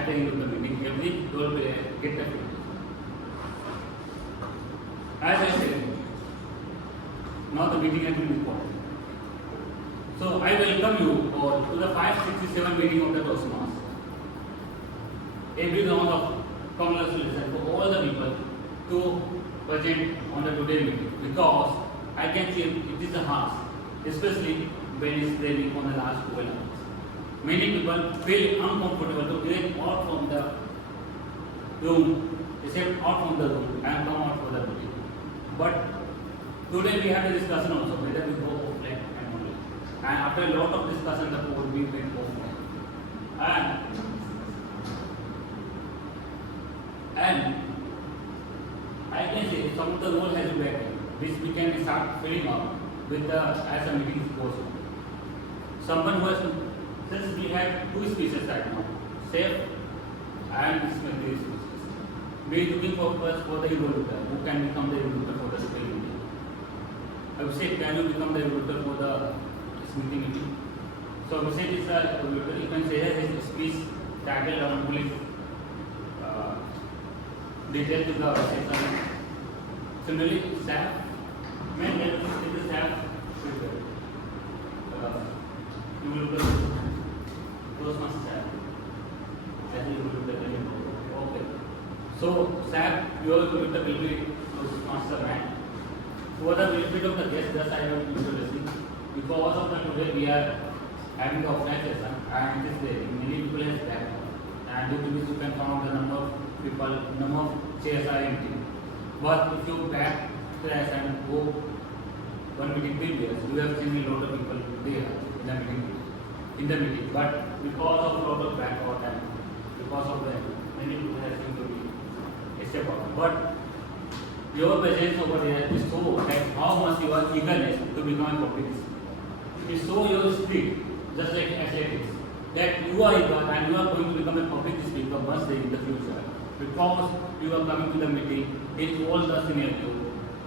at the end of the meeting, every role player get the feedback. As I said, now the meeting has been recorded. So I welcome you all to the 567 meeting of the Toastmasters. Every round of congratulations for all the people to present on the today meeting, because I can see it is a harsh, especially when it's raining on the last 12 hours. Many people feel uncomfortable to get out from the room, except out from the room and come out for the meeting. But today we had a discussion also whether we go offline and online. And after a lot of discussion, the board we went offline. And I can say some of the role has been back, which we can start filling up with the as the meeting goes on. Someone who has, since we have two speeches right now, Sept and Millennium speeches. We are looking for the evolutor who can become the evolutor for the spring meeting. I would say, can you become the evolutor for the meeting meeting? So I would say this evolutor, you can say that his speech titled on police detail to the session. Similarly, Sept, main level is the Sept evolutor, Toastmasters Sept, as a evolutor. Okay. So Sept, your evolutor will be Toastmaster man. For the benefit of the guests, just I have introducing. Because of the today we are having the offline session and it is there. Many people have back. And due to this you can count the number of people, number of chairs are empty. But if you back class and go one meeting previous, you have seen a lot of people there in the meeting. But because of a lot of backward and because of the many people have seem to be step out. But your presence over there is so that how much you are eagerness to become a public speaker. It show your spirit, just like athletics, that you are eager and you are going to become a public speaker one day in the future, because you are coming to the meeting in all the scenario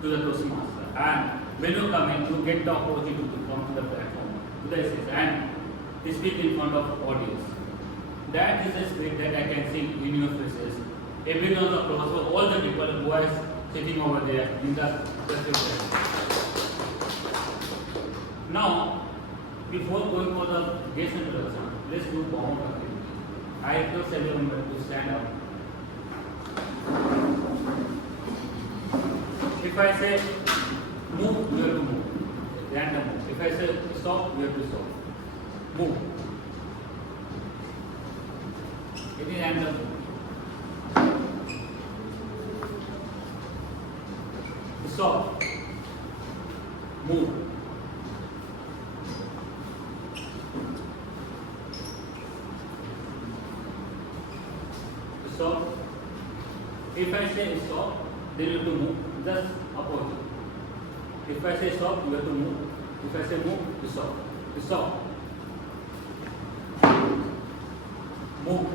to the Toastmaster. And when you come in, you get the opportunity to come to the platform, to the stage and speak in front of audience. That is a spirit that I can see in your faces. Every round of applause for all the people who are sitting over there in the future. Now, before going for the guest introduction, let's do warm up. I request everyone to stand up. If I say move, you have to move. Random move. If I say stop, you have to stop. Move. It is random move. Stop. Move. Stop. If I say stop, then you have to move. Just opposite. If I say stop, you have to move. If I say move, you stop. Stop. Move.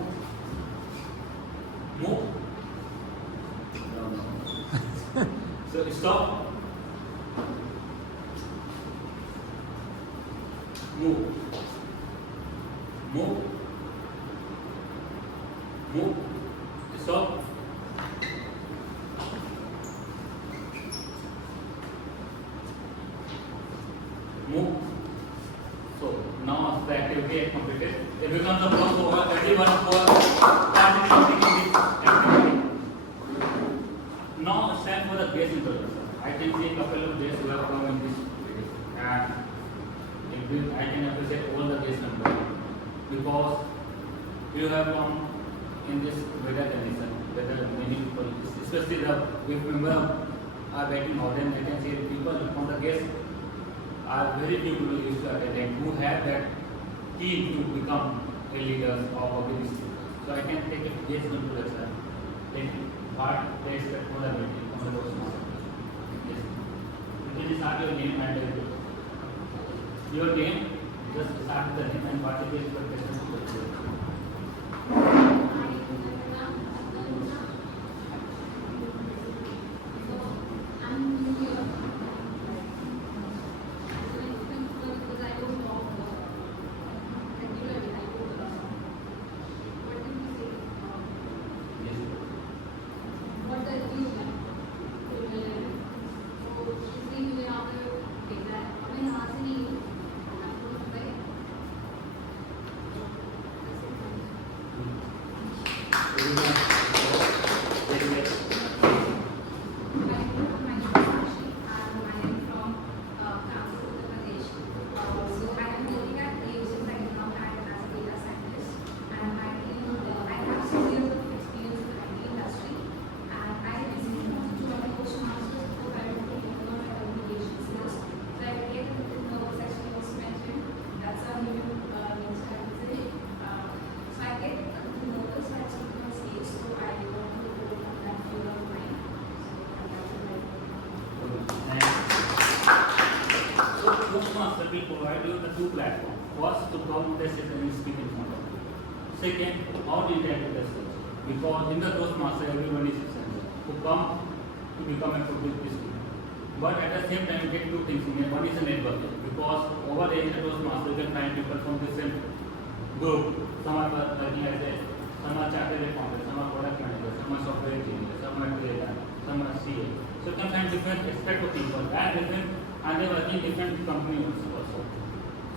Move. So stop. Move. Move. Move. Stop. Move. So now the activity is completed. It becomes a plus for everyone for participating in this activity. Now it's time for the guest introduction. I can see a couple of guests who have come in this video, and I can appreciate all the guest members because you have come in this weather condition. Whether many people, especially the if members are waiting out, and I can see people from the guests are very few people used to attend who have that key to become a leader of public speaker. So I can take a guest introduction. Then part place for the meeting on the Toastmasters. Yes. You can start your name and your name. Just start the name and what is the expectation to the Toastmaster will provide you the two platforms. First, to come test it and speak in front of you. Second, how to interact with the stage. Because in the Toastmaster, everyone is essential to come to become a public speaker. But at the same time, you get two things in here. One is a networking. Because over there in the Toastmaster, you can find people from different group. Some are working as a, some are chartered accountants, some are product managers, some are software engineers, some are trader, some are CA. So you can find different aspects of people and they work in different companies also.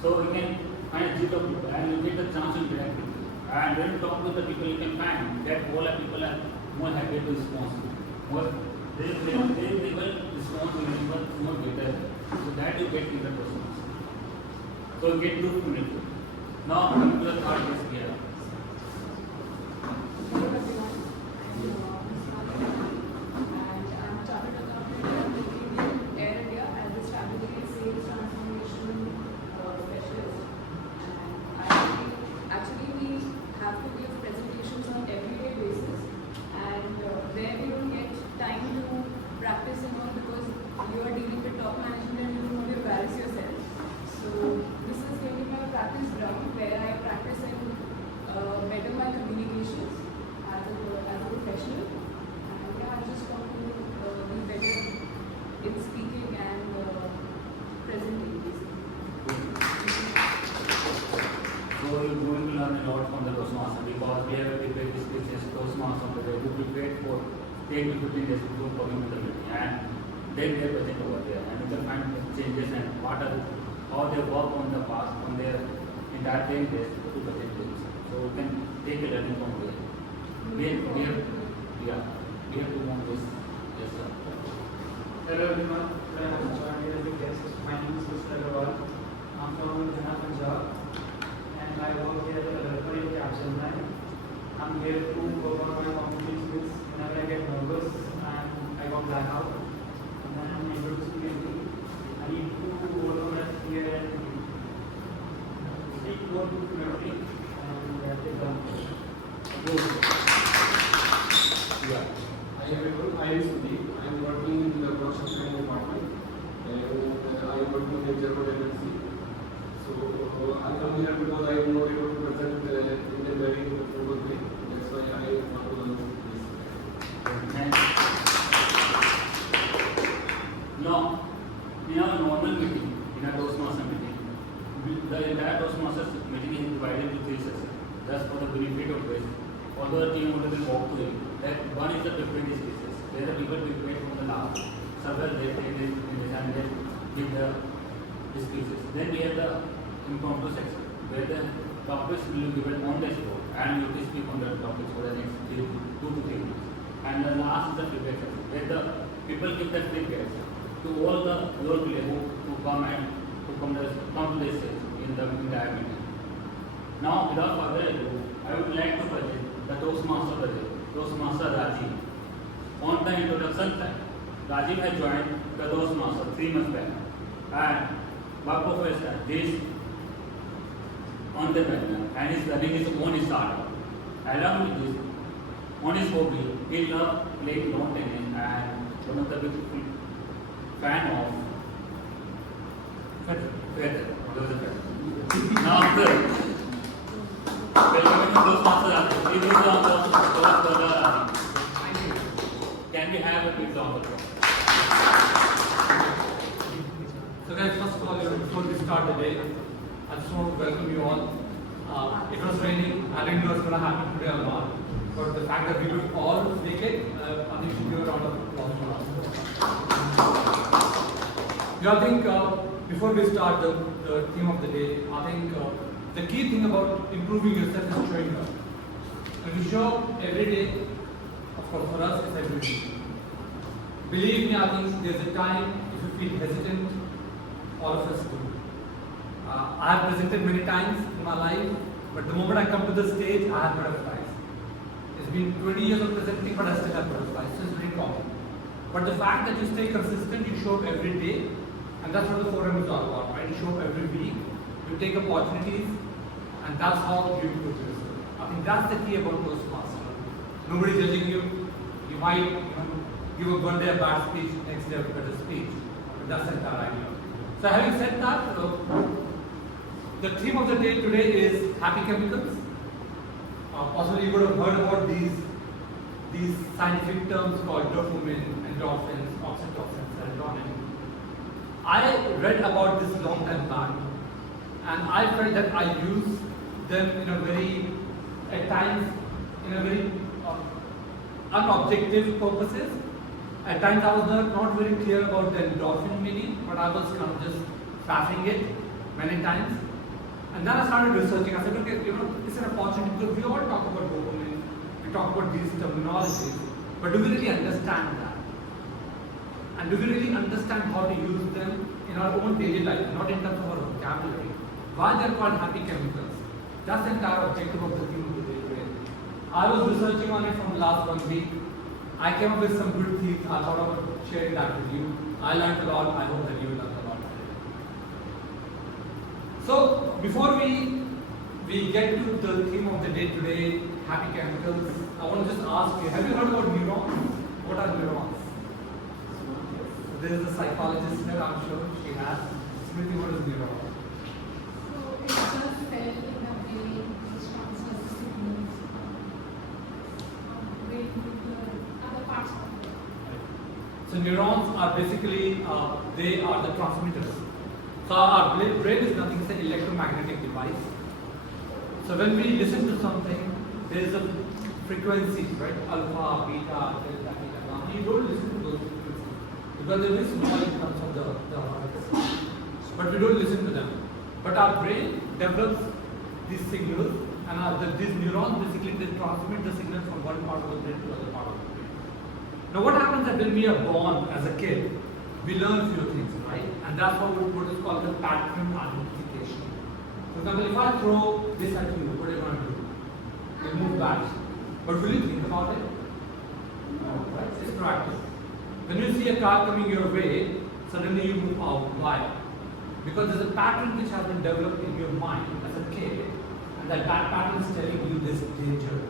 So you can find a group of people and you get the chance to interact with people. And when you talk with the people, you can find that all the people are more happy to respond. They will respond to you more better. So that you get in the process. So you get two minutes. Now coming to the third case here. Because we have a prepared speeches, Toastmasters on the way, we prepared for 10 to 15 days before coming to the meeting, and then they are present over there, and you can find changes and how they work on the past, on their entire 10 days to present things. So you can take a learning from there. We have to move this. Yes, sir. Hello everyone, I'm joined here as a guest. My name is Mr. Agarwal. I'm from Punjab. And I work here at the Millennium Caption Line. I'm here to work on my communication skills. Whenever I get nervous and I got blackout, and then I'm able to speak anything. I need to work on that here and speak more clearly and get it done. Yeah. Hi everyone, I am Sudeep. I am working in the production planning department and I am working in the German agency. So I come here because I am not able to present Indian wedding in a formal way. That's why I want to learn this. Now, in our normal meeting, in our Toastmaster meeting, the entire Toastmasters meeting is divided into 3 sessions. Just for the benefit of this, although the team will walk to it, that one is the prepared speeches, where the people prepare from the last. Several they take this and they give the speeches. Then we have the impromptu section, where the topics will be given on the spot and you have to speak on the topics for the next 2 to 3 minutes. And the last is the feedback section, where the people give the feedback to all the role players who come to this stage in the entire meeting. Now, without further ado, I would like to present the Toastmaster Rajiv. On the introduction time, Rajiv has joined the Toastmaster 3 months back, and by profession, he is entrepreneur and is running his own startup. Along with this, on his hobby, he loves playing lawn tennis and one of the big fan of feather. Now, welcome to Toastmaster Rajiv. Please use the applause. Can we have a big round of applause? So guys, first of all, before we start the day, I just want to welcome you all. It was raining, I didn't know it was going to happen today or not, but the fact that we could all make it, I think should give a round of applause for us. I think before we start the theme of the day, I think the key thing about improving yourself is showing up. If you show up every day, of course for us it's every day. Believe me, I think there's a time if you feel hesitant, all of us do. I have presented many times in my life, but the moment I come to the stage, I have butterflies. It's been 20 years of presenting, but I still have butterflies, so it's very common. But the fact that you stay consistent, you show up every day, and that's what the forum is all about, right? You show up every week, you take opportunities, and that's how you progress. I think that's the key about Toastmasters. Nobody's judging you. You might give a one day a bad speech, next day a better speech. But that's the entire idea. So having said that, the theme of the day today is happy chemicals. Possibly you would have heard about these scientific terms called dopamine, endorphins, oxytocin, serotonin. I read about this long time back, and I felt that I use them in a very, at times, in a very unobjective purposes. At times I was not very clear about the endorphin meaning, but I was kind of just faffing it many times. And then I started researching. I said, okay, it's an opportunity because we all talk about dopamine, we talk about these terminologies, but do we really understand that? And do we really understand how to use them in our own daily life, not in terms of our vocabulary? Why they're called happy chemicals? That's the entire objective of the theme of the day today. I was researching on it from the last 1 week. I came up with some good themes. I thought I would share that with you. I learned a lot. I hope that you will learn a lot today. So before we get to the theme of the day today, happy chemicals, I want to just ask you, have you heard about neurons? What are neurons? So there is a psychologist here, I'm sure she has. Smriti, what is neuron? So it's just cell in the brain which transfers signals brain to the other parts of the brain. So neurons are basically, they are the transmitters. So our brain is nothing, it's an electromagnetic device. So when we listen to something, there is a frequency, right? Alpha, beta, delta, gamma. You don't listen to those frequencies because they're very small in terms of the hertz. But we don't listen to them. But our brain develops these signals, and these neurons basically they transmit the signal from one part of the brain to the other part of the brain. Now what happens is when we are born as a kid, we learn few things, right? And that's what is called the pattern identification. For example, if I throw this at you, what are you going to do? You move back. But will you think about it? No, right? It's proactive. When you see a car coming your way, suddenly you move out. Why? Because there's a pattern which has been developed in your mind as a kid, and that pattern is telling you this danger.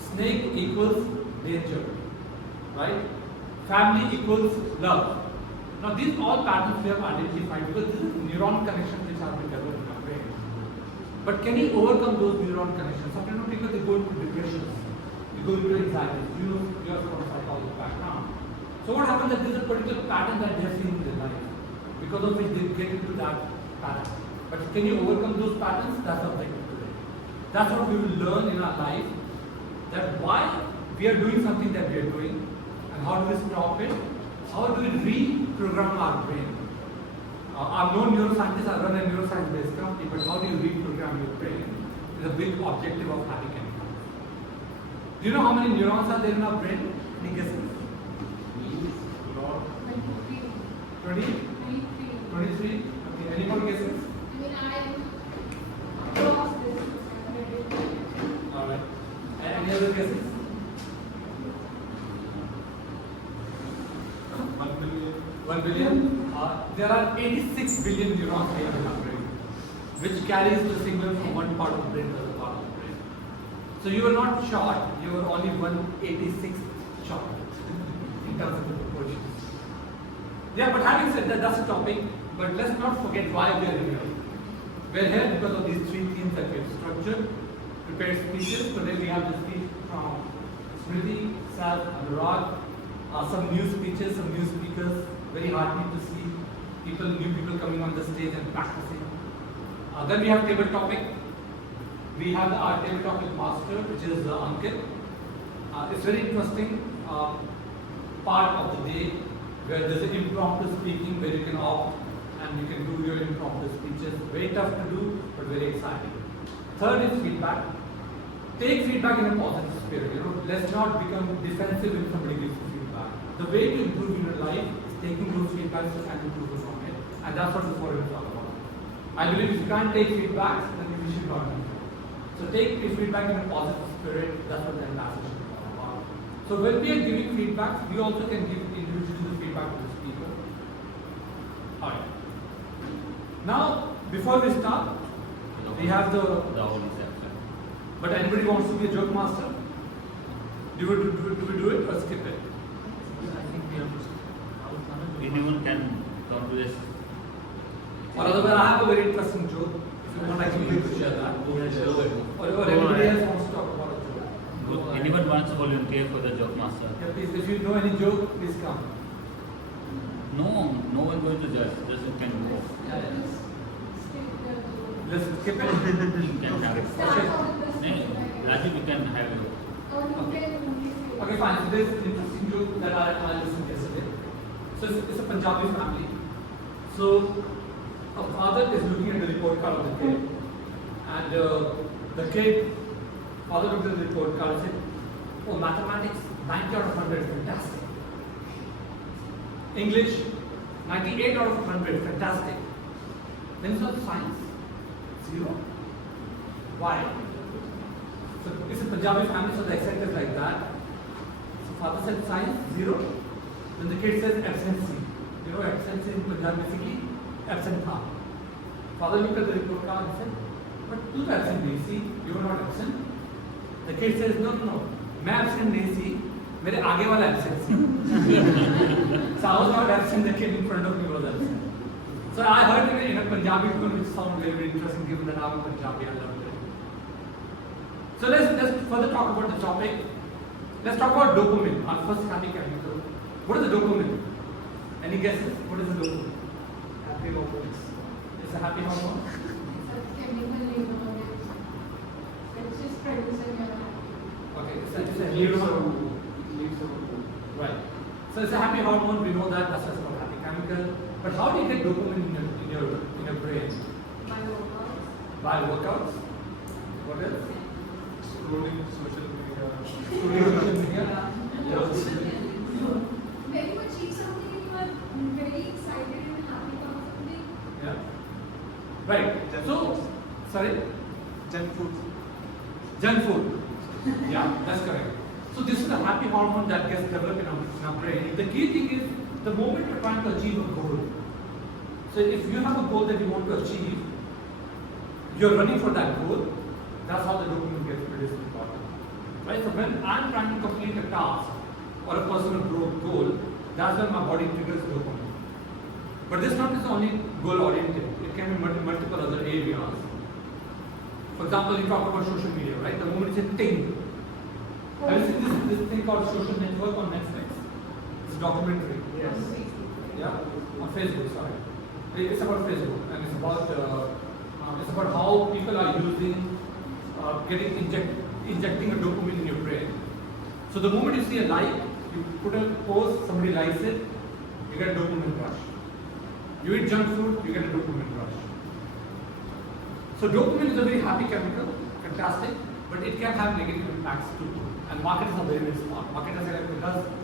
Snake equals danger, right? Family equals love. Now these all patterns we have identified because this is neuron connections which have been developed in our brain. But can you overcome those neuron connections? Sometimes people they go into depressions, they go into anxiety. You are from a psychology background. So what happens is there is a particular pattern that they have seen in their life, because of which they get into that pattern. But can you overcome those patterns? That's the objective today. That's what we will learn in our life, that why we are doing something that we are doing, and how do we stop it? How do we reprogram our brain? I'm no neuroscientist, I run a neuroscience-based company, but how do you reprogram your brain is a big objective of happy chemicals. Do you know how many neurons are there in our brain? Any guesses? 20? 23? Okay, any more guesses? Alright. Any other guesses? 1 billion? There are 86 billion neurons here in our brain, which carries the signal from one part of the brain to the other part of the brain. So you are not short, you are only 1/86th short in terms of the proportions. Yeah, but having said that, that's a topic, but let's not forget why we are here. We are here because of these 3 themes that we have structured, prepared speeches. Today we have the speech from Smriti, Sept, Anurag, some new speeches, some new speakers. Very heartening to see new people coming on the stage and practicing. Then we have table topic. We have our table topic master, which is Ankit. It's very interesting part of the day where there's an impromptu speaking where you can opt and you can do your impromptu speeches. Very tough to do, but very exciting. Third is feedback. take feedback in a positive spirit. Let's not become defensive when somebody gives you feedback. The way to improve in your life is taking those feedbacks and improving on it, and that's what the forum is all about. I believe if you can't take feedbacks, then you should not do it. So take feedback in a positive spirit. That's what the ambassador should be all about. So when we are giving feedback, we also can give individual feedback to the speaker. Alright. Now, before we start, we have the whole section. But anybody wants to be a joke master? Do we do it or skip it? I think we have to. Anyone can come to this. Or otherwise, I have a very interesting joke. If you want, I can share that. Or anybody else wants to talk about a joke? Anyone wants to volunteer for the joke master? Yeah, please, if you know any joke, please come. No one going to judge. Just you can go. Let's skip it. You can have it. Rajiv, you can have it. Okay, fine. So there's an interesting joke that I listened yesterday. So it's a Punjabi family. So a father is looking at the report card of the kid, and the kid, father looked at the report card and said, "Oh, mathematics, 90 out of 100, fantastic. English, 98 out of 100, fantastic. Then he saw science, 0. Why? So it's a Punjabi family, so the accent is like that. So father said science, 0. Then the kid says absency. Absency in Punjab basically absent tha. Father looked at the report card and said, "But you are absent nahi si, you are not absent." The kid says, "No, मैं absent nahi si, मेरे आगे वाला absent si." So I was not absent, the kid in front of me was absent. So I heard it in a Punjabi tune which sounded very, very interesting given that I'm a Punjabi, I learned it. So let's further talk about the topic. Let's talk about dopamine, our first happy chemical. What is the dopamine? Any guesses? What is the dopamine? Happy hormones. It's a happy hormone. Okay, it's a Leaves hormone. a Right. So it's a happy hormone. We know that that's just called happy chemical. But how do you get dopamine in your brain? By workouts. What else? scrolling social media. Scrolling social media. When you achieve something, you are very excited and happy about something. Yeah. Right. So, sorry. Junk food. Junk food. Yeah, that's correct. So this is the happy hormone that gets developed in our brain. The key thing is the moment you're trying to achieve a goal. So if you have a goal that you want to achieve, you're running for that goal. That's how the dopamine gets produced in the body. Right? So when I'm trying to complete a task or a personal goal, that's when my body triggers dopamine. But this not is only goal oriented. It can be multiple other areas. For example, you talk about social media, right? The moment you say ting. Have you seen this thing called Social Network on Netflix? It's a documentary. Yes. Yeah, on Facebook. Sorry, it's about Facebook, and it's about how people are using, injecting a dopamine in your brain. So the moment you see a like, you put a post, somebody likes it, you get a dopamine rush. You eat junk food, you get a dopamine rush. So dopamine is a very happy chemical, fantastic, but it can have negative impacts too. And marketers are very, very smart. Marketers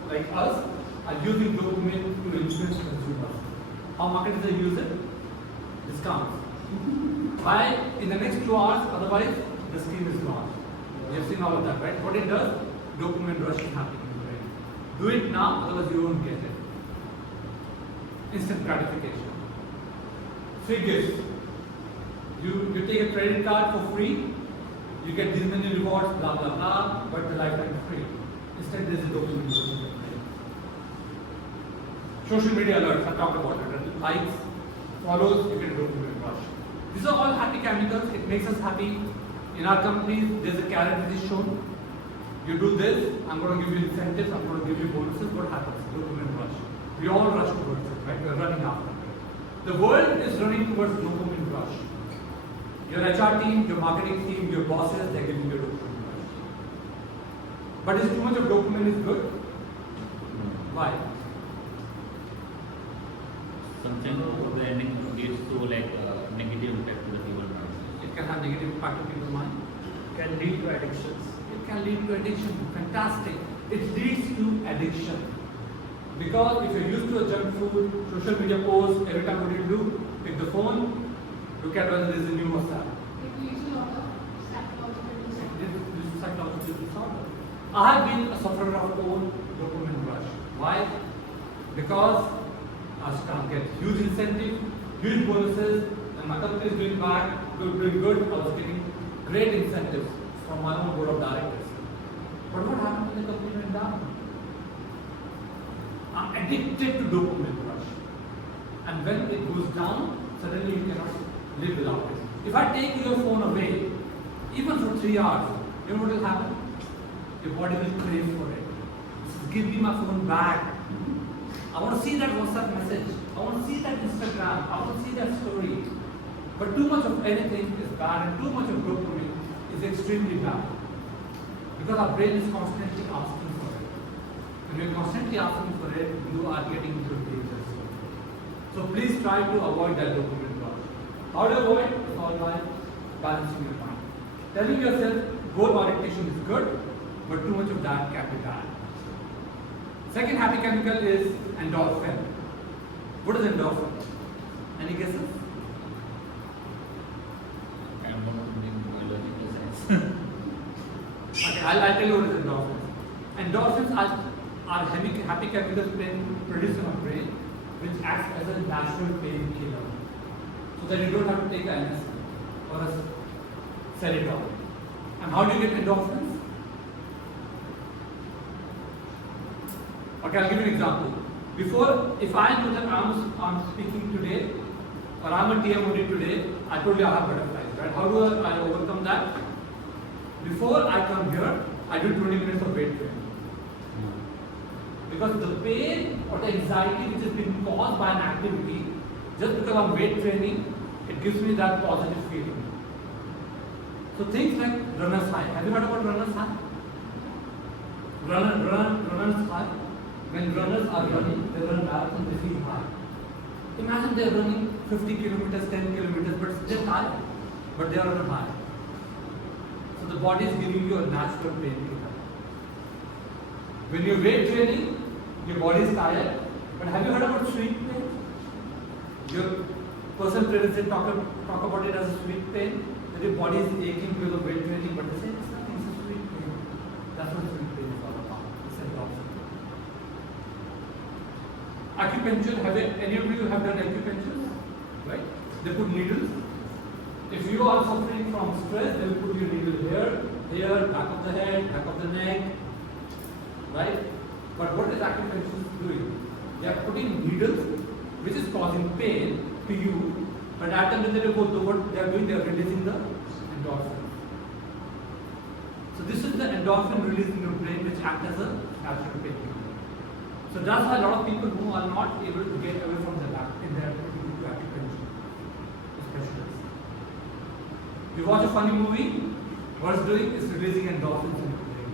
like us are using dopamine to influence consumers. How marketers are use it? Discounts. Why? In the next 2 hours, otherwise the scheme is gone. You have seen all of that, right? What it does? Dopamine rush is happening in the brain. Do it now, otherwise you won't get it. Instant gratification. Free gifts. You take a credit card for free, you get these many rewards, blah blah blah, but the lifetime is free. Instead, there is a dopamine rush in your brain. Social media alerts, I talked about it. Likes, follows, you get a dopamine rush. These are all happy chemicals. It makes us happy. In our companies, there's a carrot that is shown. You do this, I'm going to give you incentives, I'm going to give you bonuses. What happens? Dopamine rush. We all rush towards it, right? We're running after it. The world is running towards dopamine rush. Your HR team, your marketing team, your bosses, they're giving you a dopamine rush. But is too much of dopamine is good? Why? Something the ending leads to like negative impact to the human mind. It can have negative impact on people's mind. Can lead to addictions. lead to addiction. Fantastic. It leads to addiction. Because if you're used to a junk food, social media posts, every time what do you do? Pick the phone, look at whether there's a new WhatsApp. It leads to a lot of psychological disorder. This is psychological disorder. I have been a sufferer of own dopamine rush. Why? Because I was get huge incentive, huge bonuses, and my company is doing good. I was getting great incentives from my own board of directors. But what happened when the company went down? I'm addicted to dopamine rush. And when it goes down, suddenly you cannot live without it. If I take your phone away, even for 3 hours, you know what will happen? Your body will crave for it. Says, give me my phone back. I want to see that WhatsApp message. I want to see that Instagram. I want to see that story. But too much of anything is bad, and too much of dopamine is extremely bad. Because our brain is constantly asking for it. When you're constantly asking for it, you are getting into danger. So please try to avoid that dopamine rush. How to avoid it? It's all by balancing your mind. Telling yourself goal orientation is good, but too much of that can be bad. Second happy chemical is endorphin. What is endorphin? Any guesses? I don't know biological science. Okay, I'll tell you what is endorphins. Endorphins are happy chemicals produced in our brain, which acts as a natural painkiller. So that you don't have to take an NS or a Serotonin. And how do you get endorphins? Okay, I'll give you an example. Before, if I know that I'm speaking today, or I'm a TM only today, I told you I have butterflies, right? How do I overcome that? Before I come here, I do 20 minutes of weight training. Because the pain or the anxiety which has been caused by an activity, just because I'm weight training, it gives me that positive feeling. So things like runner's high. Have you heard about runner's high? Runner's high. When runners are running, they run marathon, they feel high. Imagine they're running 50 kilometers, 10 kilometers, but they're tired. But they are on a high. So the body is giving you a natural painkiller. When you're weight training, your body is tired. But have you heard about sweet pain? Your personal trainers they talk about it as a sweet pain. That your body is aching because of weight training, but they say it's nothing, it's a sweet pain. That's what sweet pain is all about. It's endorphin. Acupuncture, any of you have done acupuncture? Right? They put needles. If you are suffering from stress, they will put your needle here, back of the head, back of the neck. Right? But what is acupuncture doing? They are putting needles which is causing pain to you, but at the end of the day, what they are doing, they are releasing the endorphin. So this is the endorphin released in your brain which acts as a natural painkiller. So that's why a lot of people who are not able to get away from their back pain, they have to go to acupuncture specialists. You watch a funny movie, what it's doing is releasing endorphins in your brain.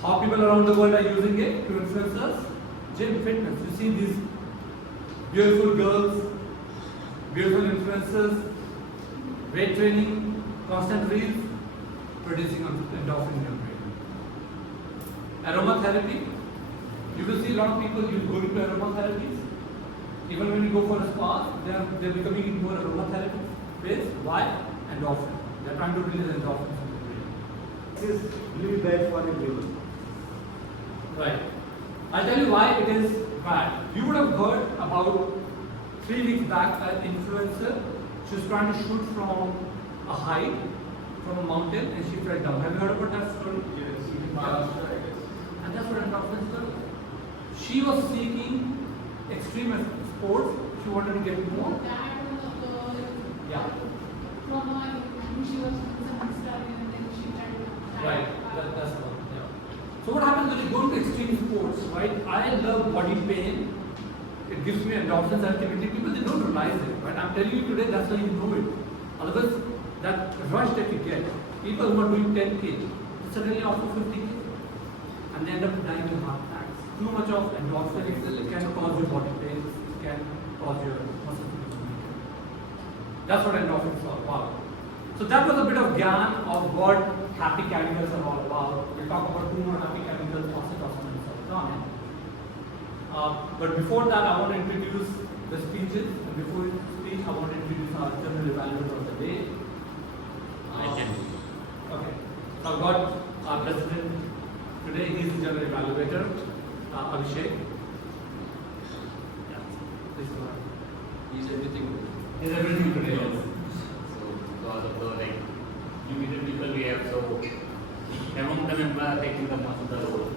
How people around the world are using it to influence us? Gym, fitness. You see these beautiful girls, beautiful influencers, weight training, constant reels, producing endorphin in your brain. Aromatherapy. You will see a lot of people going to aromatherapies. Even when you go for a spa, they're becoming more aromatherapy based. Why? Endorphin. They're trying to release endorphins in the brain. This is really bad for everyone. Right. I'll tell you why it is bad. You would have heard about 3 weeks back an influencer. She was trying to shoot from a height, from a mountain, and she fell down. Have you heard about that story? Yes, And that's what endorphins do. She was seeking extreme sports. She wanted to get more. That was a girl. Yeah. From she was some study and then she tried to. Right. That's one. Yeah. So what happens when you go to extreme sports, right? I love body pain. It gives me endorphins activity. People they don't realize it, right? I'm telling you today, that's why you know it. Otherwise, that rush that you get, people who are doing 10K, suddenly offer 50K, and they end up dying of heart attacks. Too much of endorphins can cause your body pain, can cause your muscles to be weaker. That's what endorphins are about. So that was a bit of gyan of what happy calendars are all about. We'll talk about 2 more happy calendars, Toastmasters and so on. But before that, I want to introduce the speeches. And before the speech, I want to introduce our general evaluator of the day. Okay. So I've got our president today. He's the general evaluator, Abhishek. Yeah. Please go ahead. He's everything. He's everything today. So because of the like limited people we have, so among them people are taking the most of the role.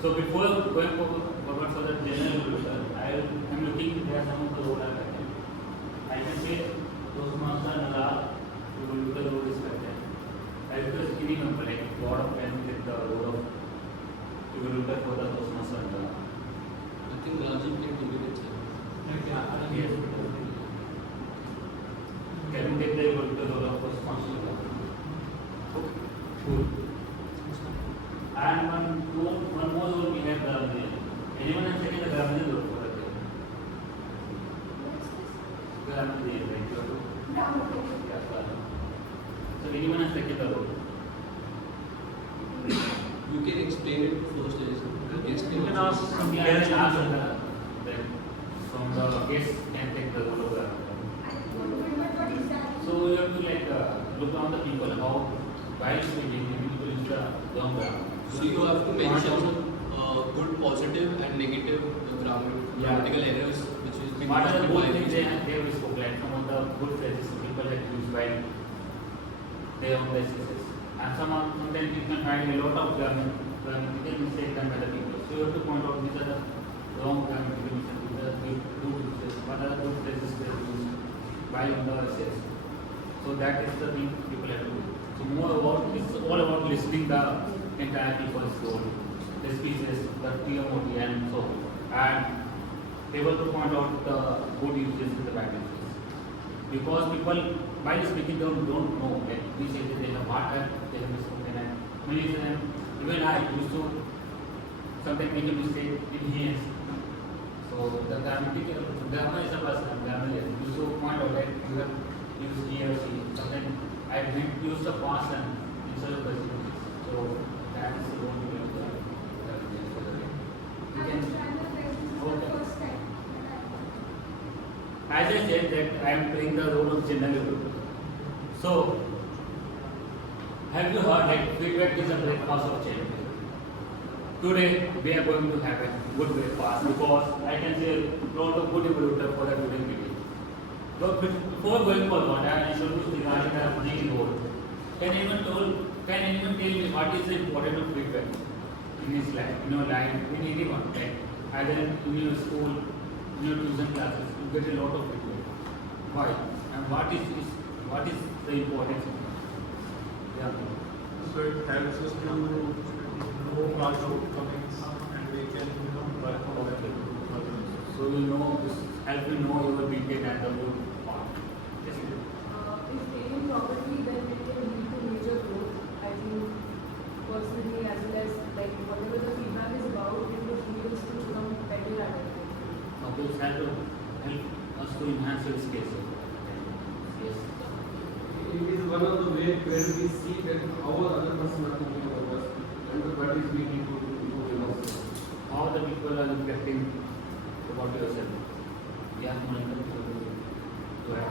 So before going forward for the general evaluator, I'm looking there some of the role are vacant. I can say Toastmaster and Allah, you will do the role is vacant. I request any member like God of can get the role of you will look for the Toastmaster and Allah. I think Rajiv can do it itself. Yes. Can you take the role of Toastmaster and Allah? Okay. Cool. And one more role we have the anyone has taken the grammar role for the day? Grammar day, right? Yes, sir. So anyone has taken the role? You can explain it first. You can ask from Yeah, guests. I can ask that from the guests can take the role of grammar. So you have to like look on the people how while speaking people use the wrong grammar. So you have to mention good, positive, and negative grammatical errors, which is being What are the good used things by they have spoken? Like some of the good phrases people have used while they own their success. And sometimes you can find a lot of grammatical mistakes done by the people. So you have to point out these are the wrong grammatical mistakes, these are the good uses, what are the good phrases they have used while on the essays. So that is the thing people have to do. So more about it's all about listening the entire people's role, the speeches, the TMOT and so on. And able to point out the good uses and the bad uses. Because people while speaking don't know, like we say that they have hard time, they have spoken and many times even I used to sometimes make a mistake in his. So the grammar is a person, grammar is you should point out that you have used he or she. Sometimes I didn't use the past and instead of the present. So that is the only way to you can okay. As I said that I am playing the role of general evaluator. So have you heard that feedback is a breakfast of change? Today we are going to have a good breakfast because I can say a lot of good evaluator for the today meeting. But before going forward, I will introduce regarding the G role. Can anyone tell me what is the importance of feedback in his life, in your life, in anyone, like either in your school, in your tuition classes, you get a lot of feedback. Why? And what is the importance of it? Yeah. So it helps us to know our shortcomings and we can work on that. So you know, this help you know your weekend and the good part. Yes. If taken properly, then it can lead to major growth. I think personally, as well as like whatever the feedback is about, it would lead us to become better at it. Okay, it's help us to enhance your skills. Yes. It is one of the ways where we see that how other person are thinking about us and what is we need to improve in us. How the people are reflecting about yourself. Yeah, Millennium. Go ahead.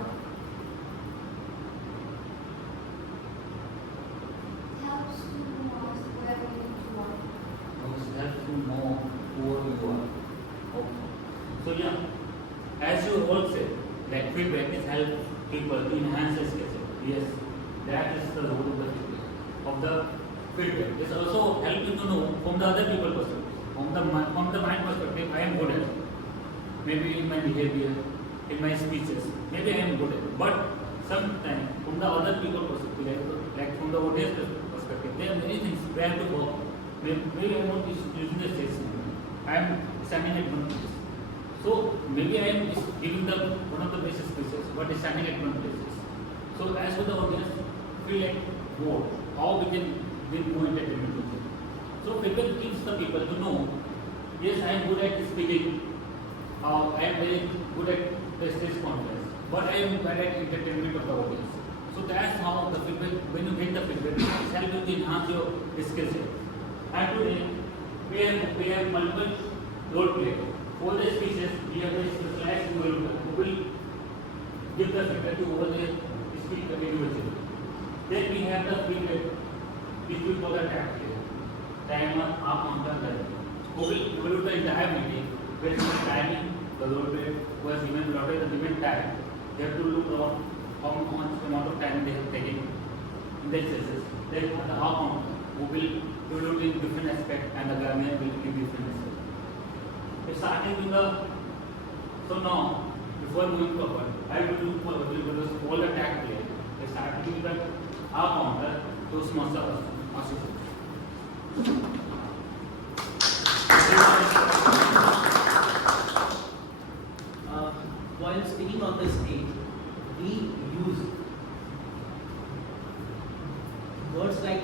Helps to know us where we need to work. It helps to know who you are. Okay. So yeah, as you all said, like feedback is help people to enhance their skills. Yes, that is the role of the feedback. It's also help you to know from the other people perspective, from the mind perspective. I am good at it. Maybe in my behavior, in my speeches, maybe I am good at it. But sometimes from the other people perspective, like from the audience perspective, there are many things where I have to work. Maybe I am not using the stage. I am standing at one place. So maybe I am giving the one of the basic speeches, but standing at one place. So as for the audience, feel like more how we can bring more entertainment to them. So feedback gives the people to know, yes, I am good at speaking, I am very good at the stage conference, but I am bad at entertainment of the audience. So that's how the feedback, when you get the feedback, it helps you to enhance your skill set. And today, we have multiple role play. For the speeches, we have a specialized developer who will give the feedback to all the speech individually. Then we have the feedback which we call the tag play. Timer, up, counter, level. Who will evaluate the entire meeting based on the timing, the role play, who has given allotted the given time. They have to look around how much amount of time they have taken in their sessions. Then the outcome who will evaluate in different aspects and the grammar will give different aspects. Starting with the, so now, before moving forward, I will look forward to introduce all the tag play. Starting with the our counter, Toastmasters. While speaking on the stage, we use words like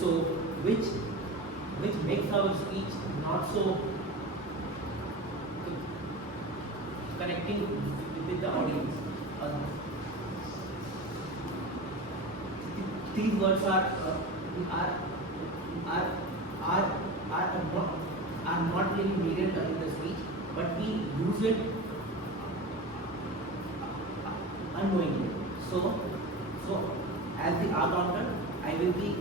so, which makes our speech not so connecting with the audience. These words are not really needed in the speech, but we use it unknowingly. So as the R counter, I will be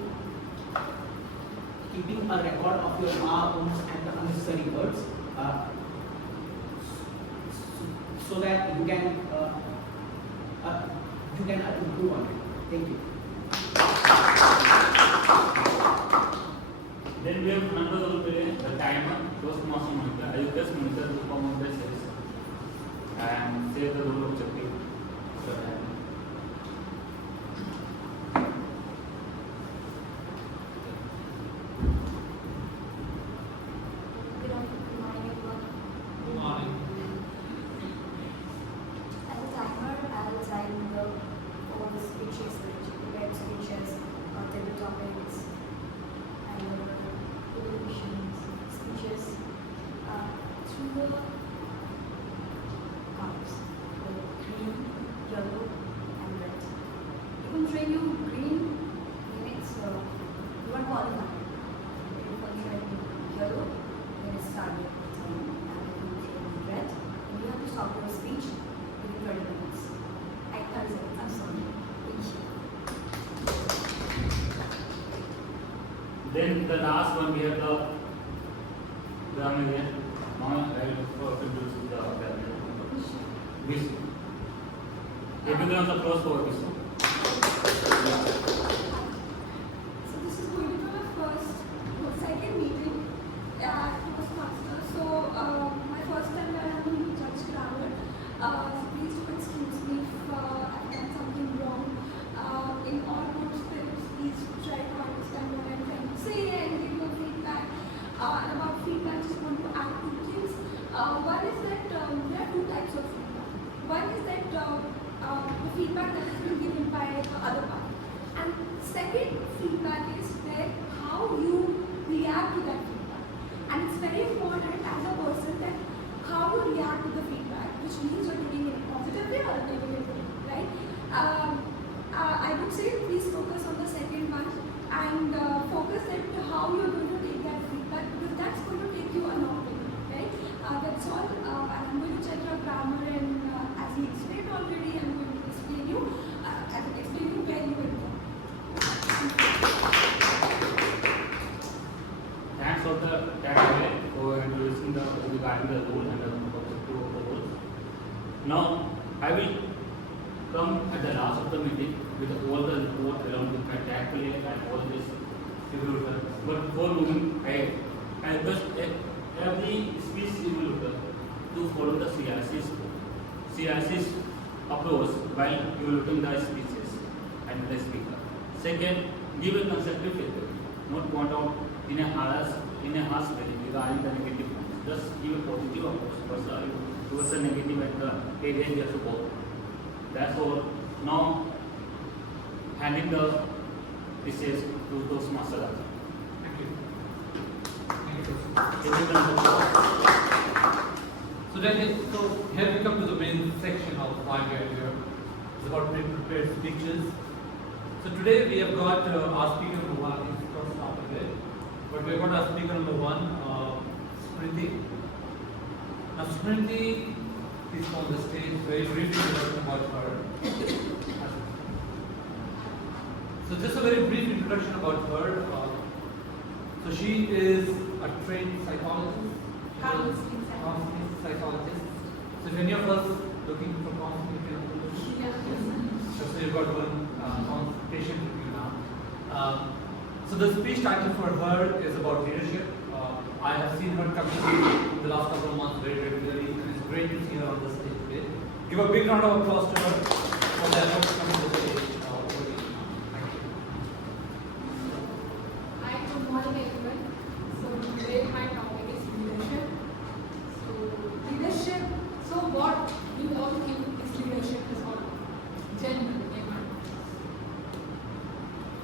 keeping a record of your and the unnecessary words, so that you can improve on it. Thank you. Then we have another role play, the timer, Toastmaster monitor. I will just monitor the perform of the sales and say the role objective. Good morning, everyone. Good morning. As a timer, I will time all the speeches, prepared speeches, table topics, and evaluations, speeches through the colors, green, yellow, and red. If I'm showing you green, means you are qualified. If I'm showing you yellow, then it's starting time, and if I'm showing you red, then you have to stop your speech within 30 minutes. 30 seconds, I'm sorry. Thank you. Then the last one we have the grammarian. Now I will introduce the grammarian. Visu. If you can also close for Visu. So this is going to be my second meeting at Toastmasters. So my first time that I'm going to judge grammar. Please do excuse me if I've done something wrong. In all good spirits, please try to understand what I'm trying to say and give your feedback. And about feedback, just want to add two things. One is that there are two types of feedback. One is that the feedback that has been given by the other party. And second feedback is where how you react to that feedback. And it's very important as a person that how you react to the feedback, which means you're taking it in a positive way or a negative way, right? I would say please focus on the second one and focus at how you're going to take that feedback, because that's going to take you a long way, right? That's all. And I'm going to check your grammar, and as he explained already, I'm going to explain you where you will go. Thanks for the tag for introducing the regarding the rule and the objective of the rules. Now I will come at the last of the meeting with all the report along with my tag play and all this evaluator. But before moving ahead, I request every speech evaluator to follow the CRC's approach while evaluating the speeches and the speaker. Second, give a constructive feedback, not point out in a harsh way regarding the negative points. Just give a positive approach towards the negative and the areas you have to go. That's all. Now, handing the pieces to Toastmasters. Thank you. Thank you. Everyone. So here we come to the main section of why we are here. It's about pre-prepared speeches. So today we have got our speaker number one. He's got started it, but we've got our speaker number one, Smriti. Now Smriti is on the stage. Very briefly introduction about her. So just a very brief introduction about her. So she is a trained psychologist. Counseling psychologist. So if any of us looking for counseling, you can approach. So you've got one patient with you now. So the speech title for her is about leadership. I have seen her coming in the last couple of months very regularly, and it's great to see her on the stage today. Give a big round of applause to her for the efforts coming to the stage. Thank you. Hi, good morning everyone. So today my topic is leadership. So leadership, so what you all think is leadership is all general.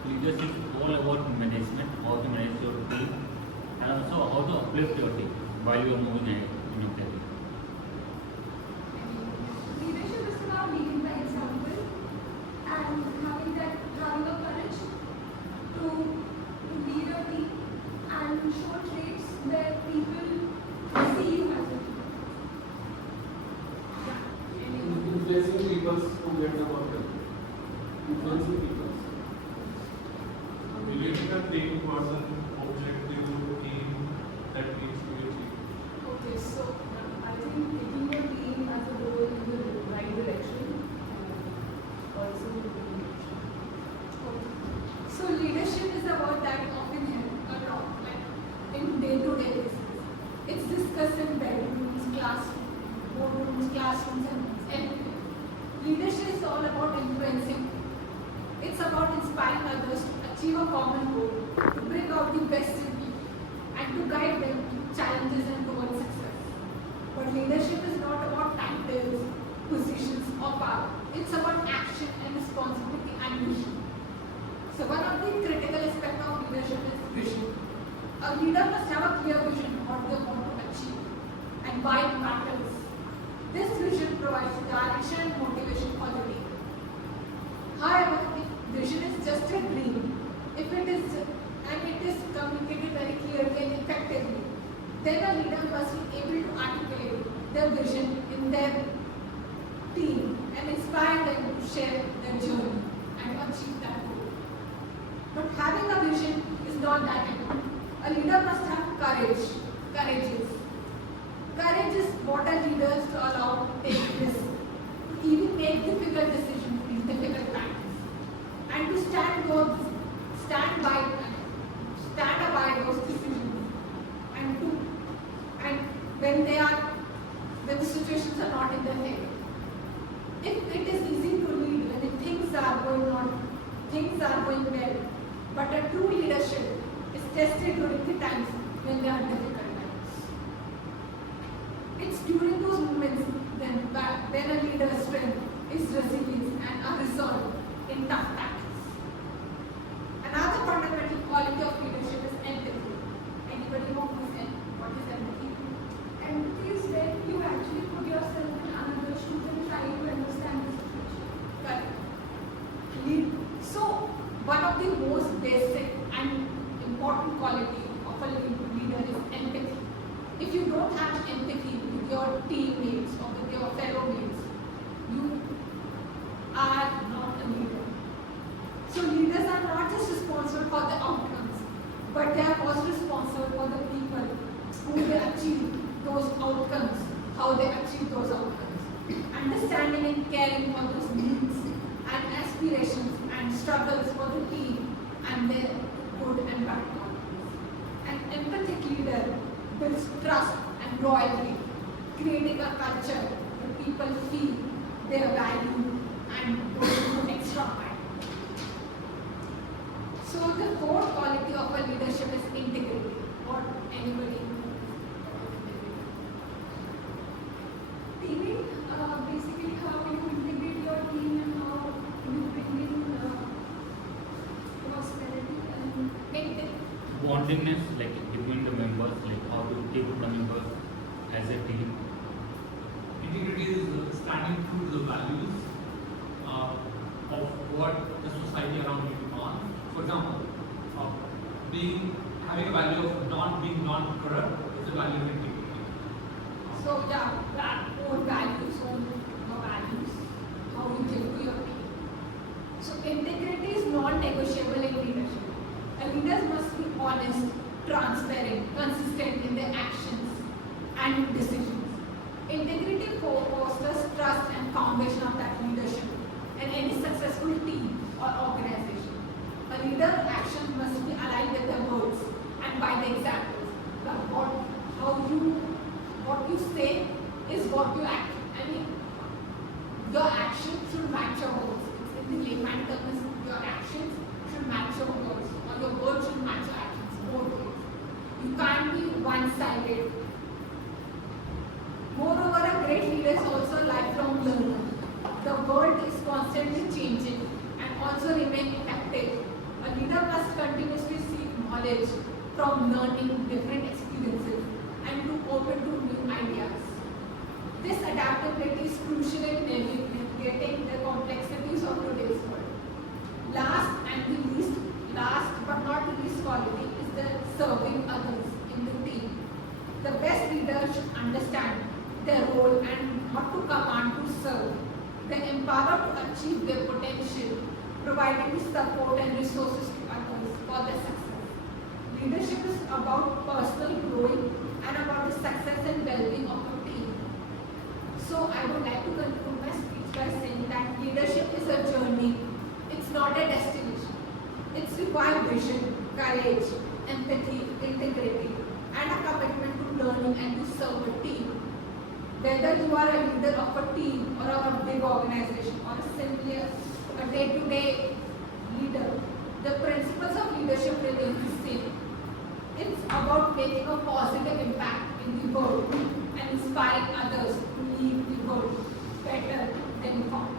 Leadership is all about management, how to manage your team, and also how to uplift your team while you are moving ahead in your career. Leadership is about leading by example and having the courage to lead a team and show traits where people see you as a leader. Influencing people to get the work done. Influencing people. Relating a team towards an objective team that needs to be achieved. Okay, so I think taking your team as a whole in the right direction and also in the direction. So leadership is about that often a lot, like in day-to-day basis. It's discussed in bedrooms, boardrooms, classrooms, and leadership is all about influencing. It's about inspiring others to achieve a common goal, to bring out the best in people, and to guide them through challenges and towards success. But leadership is not about titles, positions, or power. It's about action and responsibility and vision. So one of the critical aspects of leadership is vision. A leader must have a clear vision of what they want to achieve and why it matters. This vision provides direction and motivation for the team. However, if vision is just a dream, if it is communicated very clearly and effectively, then a leader must be able to articulate their vision in their team and inspire them to share their journey and achieve that goal. But having a vision is not that enough. A leader must have courage. Courage is what a leader is to allow to take risks, to even make difficult decisions in difficult times, and to stand by those decisions, and when the situations are not in their favor. If it is easy to lead when things are going well, but a true leadership is tested during the times when there are difficult times. It's during those moments when a leader's strength is resilience and a resolve in tough times. Another fundamental quality of leadership is empathy. Anybody know what is empathy? Empathy is when you actually put yourself in another's shoes and try to understand the situation. Correct. So, one of the most basic and important quality of a leader is empathy. If you don't have empathy with your teammates or with your fellow mates, you are not a leader. So leaders are not just responsible for the outcomes, but they are also responsible for the people who they achieve those outcomes, how they achieve those outcomes. Understanding and caring for those needs and aspirations and struggles for the team and their good and bad qualities. An empathic leader builds trust and loyalty, creating a culture where people feel their value and go to extra mile. So the fourth quality of a leadership is integrity. Or anybody? Teaming, basically how you integrate your team and how you bring in prosperity and maintain. Bondingness, like between the members, like how to keep the members as a team. Integrity is standing true to the values. what the society around you on. For example, having a value of not being non-corrupt is a value of integrity. So yeah, that own values, own your values, how you give to your team. So integrity is non-negotiable in leadership. A leader must be honest, transparent, consistent in their actions and decisions. Integrity fosters trust and foundation of that leadership and any successful team or organization. A leader's actions must be aligned with their words and by the examples. What you say is what you act. I mean, your actions should match your words. It's in the layman terms, your actions should match your words, or your words should match your actions, both ways. You can't be one-sided. Moreover, a great leader is also a lifelong learner. The world is constantly changing and also remain effective. A leader must continuously seek knowledge from learning different experiences and to open to new ideas. This adaptability is crucial in navigating the complexities of today's world. Last but not the least quality is the serving others in the team. The best leader should understand their role and not to command, to serve. They empower to achieve their potential, providing support and resources to others for their success. Leadership is about personal growth and about the success and well-being of a team. So I would like to conclude my speech by saying that leadership is a journey. It's not a destination. It's required vision, courage, empathy, integrity, and a commitment to learning and to serve a team. Whether you are a leader of a team or of a big organization or simply a day-to-day leader, the principles of leadership remain the same. It's about making a positive impact in the world and inspiring others to leave the world better than you found.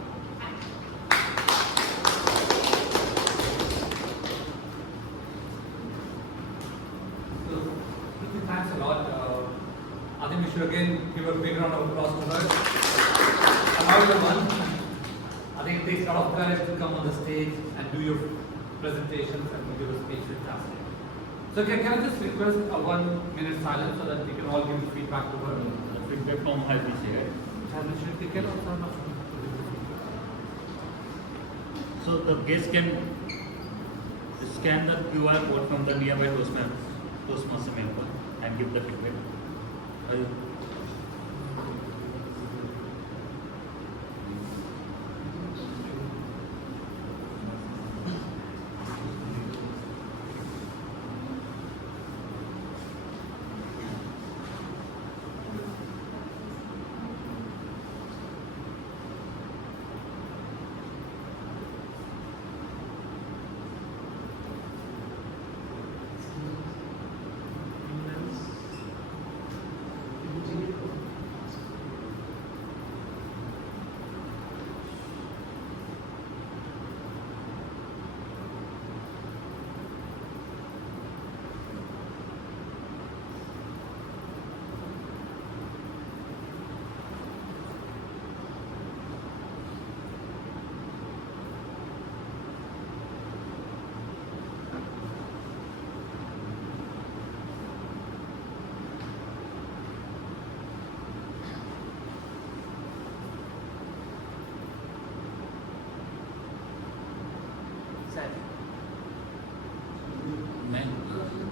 Thanks a lot. I think we should again give a big round of applause to her. About the one, I think it takes a lot of courage to come on the stage and do your presentations and give a speech. Fantastic. So can I just request a 1 minute silence so that we can all give feedback to her? Feedback from has been shared. So the guest can scan the QR code from the nearby Toastmaster member and give the feedback.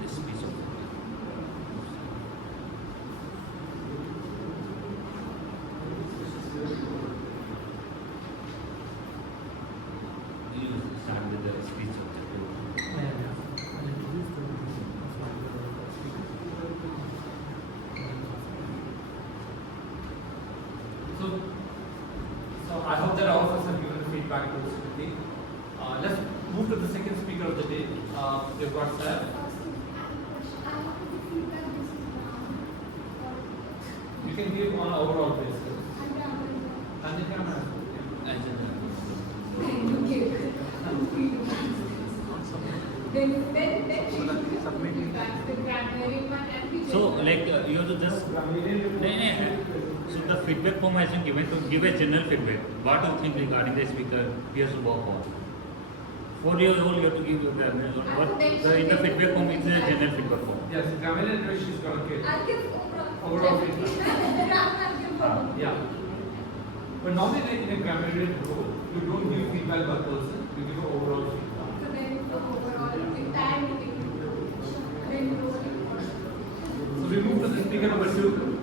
This piece of you start with the speech So I hope that all of us have given feedback to this committee. Let's move to the second speaker of the day. We've got Sept. You can give on an overall basis. And the camera. So, like you have to just so the feedback form has been given to give a general feedback. What do you think regarding the speaker? He has to work on. 4 years old, you have to give your grammar. What in the feedback form is a general feedback form. Yes, grammar and English is going to get. I'll give Overall feedback. I'll give overall. Yeah. But normally in a grammarian role, you don't give feedback per person, you give an overall feedback. So then overall, entire meeting, then So we move to the speaker number 2.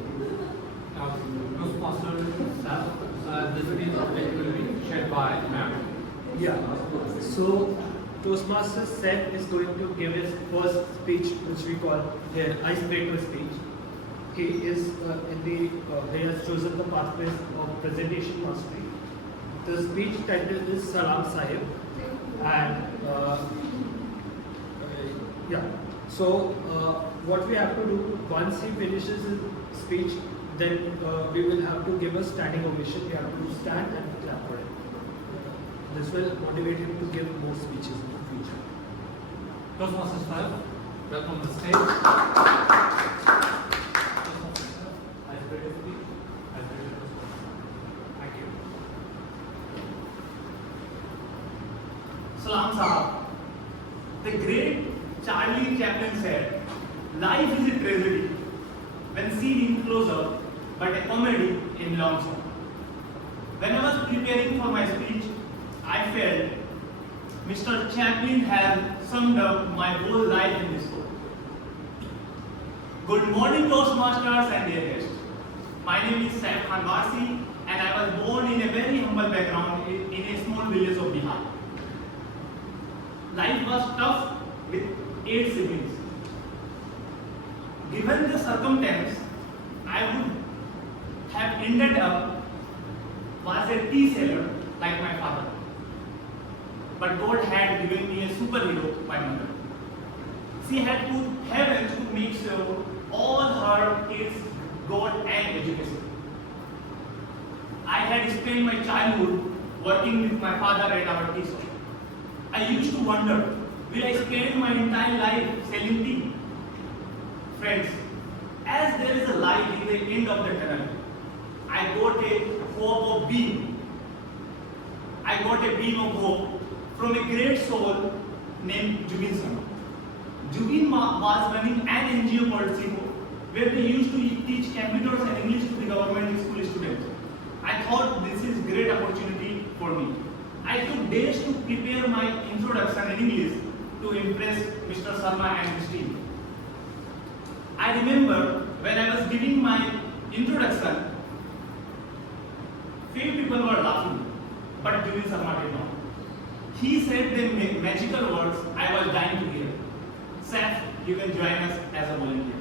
Toastmasters, this speech will be shared by ma'am. Yeah. So Toastmasters Sept is going to give his first speech, which we call the icebreaker speech. He is he has chosen the pathways of presentation mastery. The speech title is Salam Sahib, and yeah. So what we have to do once he finishes his speech, then we will have to give a standing ovation. We have to stand and clap for him. This will motivate him to give more speeches in the future. Toastmasters 5, welcome to the stage. Icebreaker speech. Thank you. Salam Sahab. The great Charlie Chaplin said, "Life is a tragedy when seen in close-up, but a comedy in long term." When I was preparing for my speech, I felt Mr. Chaplin has summed up my whole life in this quote. Good morning, Toastmasters and dear guests. My name is Sept and I was born in a very humble background in a small village of Bihar. Life was tough with 8 siblings. Given the circumstance, I would have ended up as a tea seller like my father. But God had given me a superhero, my mother. She had put heaven to make sure all her kids got an education. I had spent my childhood working with my father at our tea shop. I used to wonder, will I spend my entire life selling tea? Friends, as there is a light in the end of the tunnel, I got a beam of hope from a great soul named Jubin Sharma. Jubin was running an NGO called Sept, where they used to teach computers and English to the government school students. I thought this is a great opportunity for me. I took days to prepare my introduction in English to impress Mr. Sharma and his team. I remember when I was giving my introduction, few people were laughing, but Jubin Sharma did not. He said the magical words I was dying to hear. Sept, you can join us as a volunteer.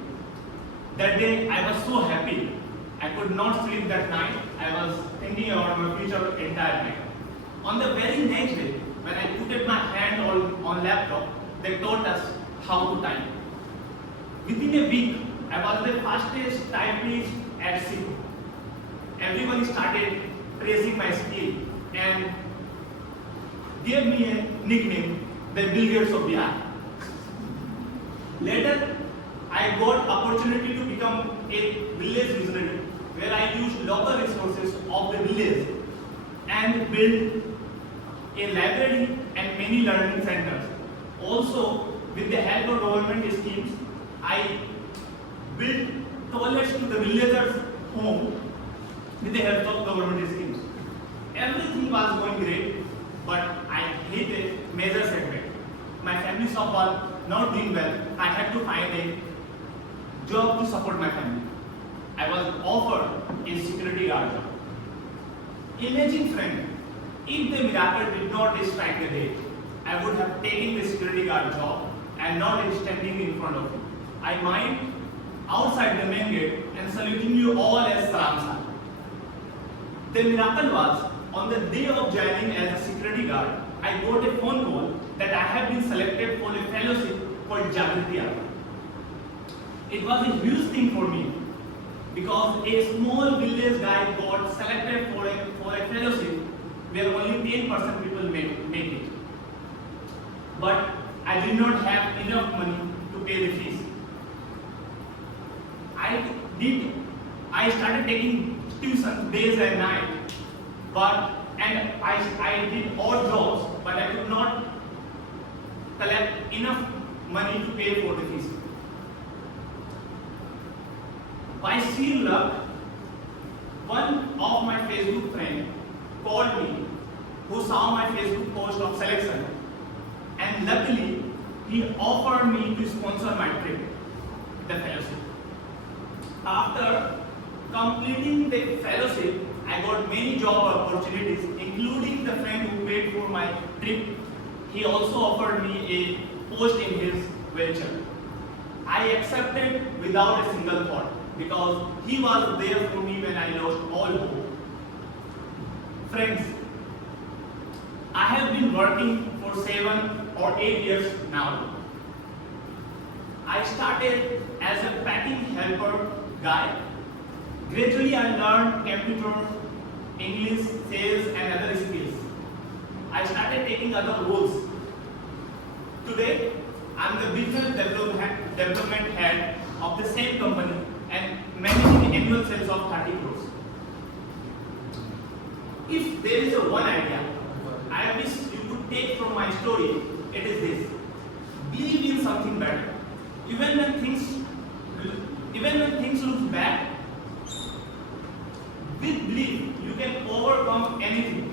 That day I was so happy. I could not sleep that night. I was thinking about my future entire night. On the very next day, when I put my hand on laptop, they taught us how to type. Within a week, I was the fastest typist at Sept. Everyone started praising my skill and gave me a nickname, the Bill Gates of Bihar. Later, I got opportunity to become a village visionary, where I used local resources of the village and built a library and many learning centers. Also, with the help of government schemes, I built toilets to the villagers' home with the help of government schemes. Everything was going great, but I hit a major setback. My family shop was not doing well. I had to find a job to support my family. I was offered a security guard job. Imagine, friend, if the miracle did not strike the day, I would have taken the security guard job and not standing in front of you. I might outside the main gate and saluting you all as Salam Sahib. The miracle was, on the day of joining as a security guard, I got a phone call that I have been selected for a fellowship called Jagriti Yatra. It was a huge thing for me because a small village guy got selected for a fellowship where only 10% people make it. But I did not have enough money to pay the fees. I started taking tuition days and night, and I did odd jobs, but I could not collect enough money to pay for the fees. By sheer luck, one of my Facebook friends called me, who saw my Facebook post of selection, and luckily he offered me to sponsor my trip, the fellowship. After completing the fellowship, I got many job opportunities, including the friend who paid for my trip. He also offered me a post in his venture. I accepted without a single thought because he was there for me when I lost all hope. Friends, I have been working for 7 or 8 years now. I started as a packing helper guy. Gradually I learned computer, English, sales and other skills. I started taking other roles. Today, I am the business development head of the same company and managing annual sales of 30 crores. If there is a one idea I wish you could take from my story, it is this: believe in something better. Even when things look bad, with belief you can overcome anything.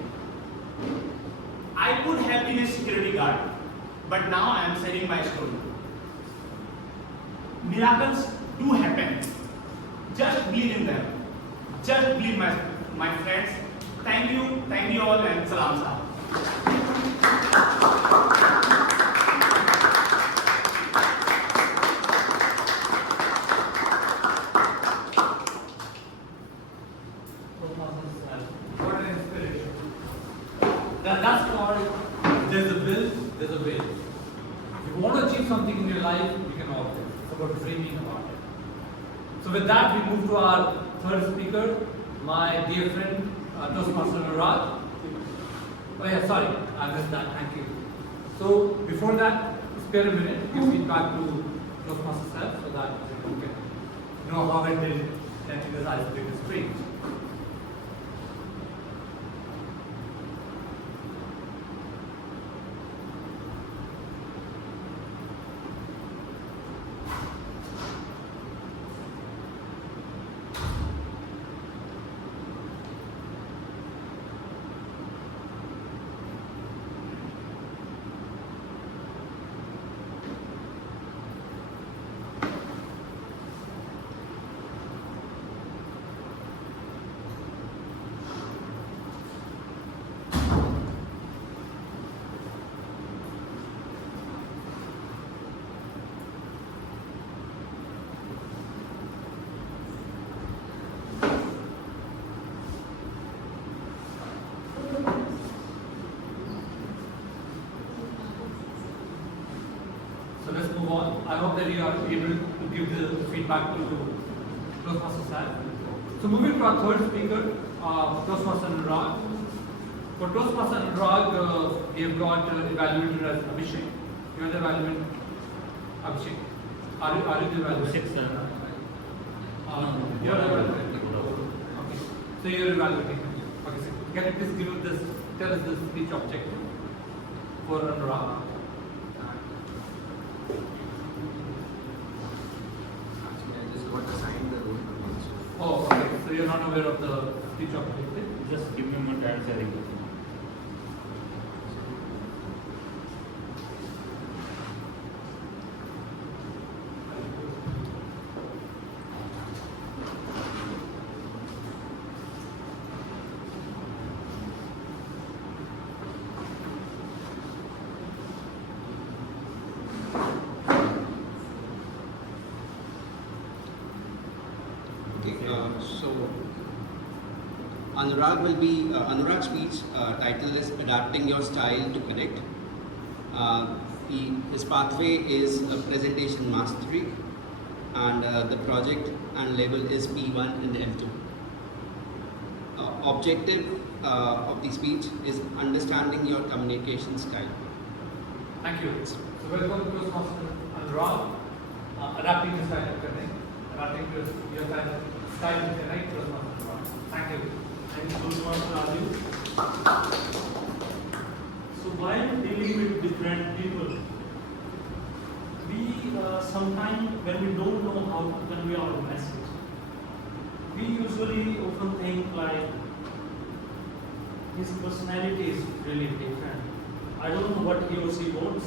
I could have been a security guard, but now I am sharing my story. Miracles do happen. Just believe in them. Just believe, my friends. Thank you all, and salam sir. What an inspiration. That's called, there's a will, there's a way. If you want to achieve something in your life, you can always. It's about dreaming about it. So with that, we move to our third speaker, my dear friend, Toastmaster Anurag. Oh yeah, sorry, I missed that, thank you. So before that, spare a minute, give feedback to Toastmaster Sept so that you can know how it did letting his eyes big the screen. So let's move on. I hope that you are able to give the feedback to Toastmaster Sept. So moving to our third speaker, Toastmaster Anurag. For Toastmaster Anurag, we have got evaluator as Abhishek. You are the evaluator, Abhishek. Are you the evaluator? Abhishek, sir. You are the evaluator. Okay. So you are evaluating. Okay. So can you please give this? Tell us the speech objective for Anurag. Oh, okay. So you're not aware of the speech objective? Just give me a moment and sharing with you. So Anurag's speech title is Adapting Your Style to Connect. His pathway is presentation mastery, and the project and label is P1 in the M2. Objective of the speech is understanding your communication style. Thank you. So welcome to Toastmaster Anurag, adapting your style to connect, adapting your style to connect, Toastmaster Anurag. Thank you. And Toastmaster Raju. So while dealing with different people, sometimes when we don't know how to convey our message, we usually often think like his personality is really different. I don't know what he or she wants.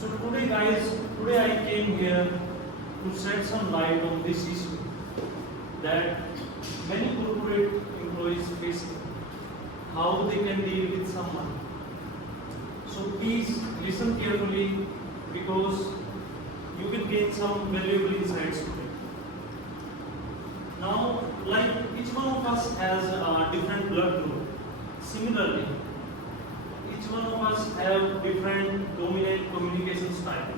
So today guys, today I came here to shed some light on this issue that many corporate employees face, how they can deal with someone. So please listen carefully because you will gain some valuable insights today. Now, like each one of us has a different blood group. Similarly, each one of us have different dominant communication style.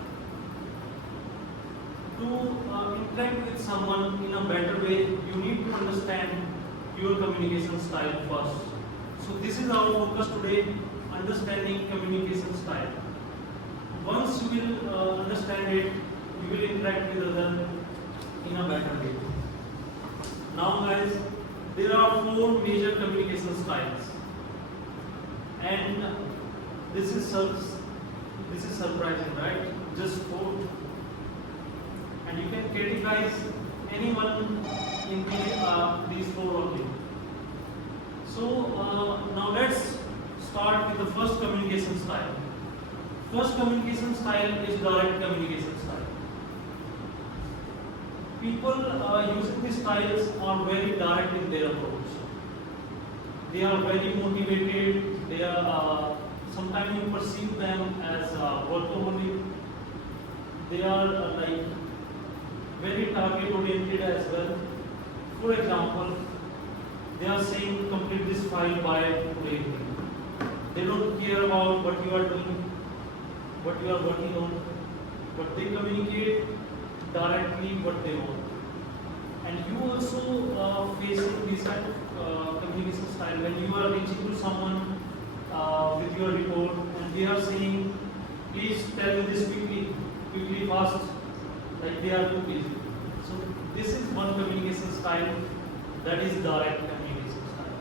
To interact with someone in a better way, you need to understand your communication style first. So this is our focus today, understanding communication style. Once you will understand it, you will interact with others in a better way. Now guys, there are 4 major communication styles. And this is surprising, right? Just 4. And you can categorize anyone in these 4 only. So now let's start with the first communication style. First communication style is direct communication style. People using these styles are very direct in their approach. They are very motivated. They are sometimes you perceive them as workaholic. They are like very target oriented as well. For example, they are saying complete this file by today evening. They don't care about what you are doing, what you are working on, but they communicate directly what they want. And you also facing this type of communication style when you are reaching to someone with your report and they are saying, please tell me this quickly, fast, like they are too busy. So this is one communication style, that is direct communication style.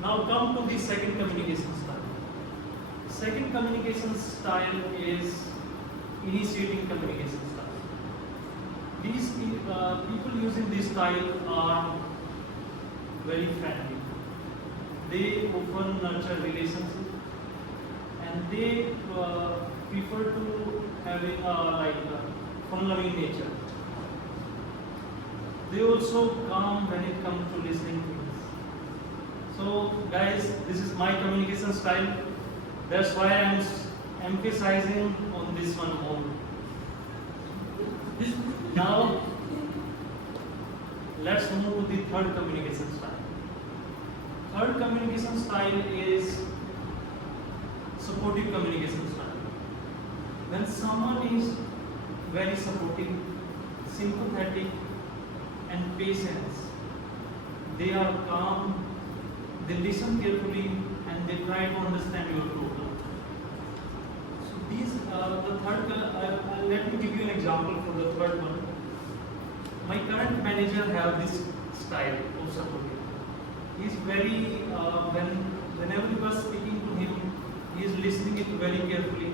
Now come to the second communication style. Second communication style is initiating communication style. These people using this style are very friendly. They often nurture relationships and they prefer to having fun-loving nature. They also calm when it comes to listening things. So guys, this is my communication style. That's why I am emphasizing on this one more. Now, let's move to the third communication style. Third communication style is supportive communication style. When someone is very supportive, sympathetic, and patient, they are calm, they listen carefully, and they try to understand your problem. So these the third. Let me give you an example for the third one. My current manager have this style of supporting. He is very whenever you are speaking to him, he is listening it very carefully,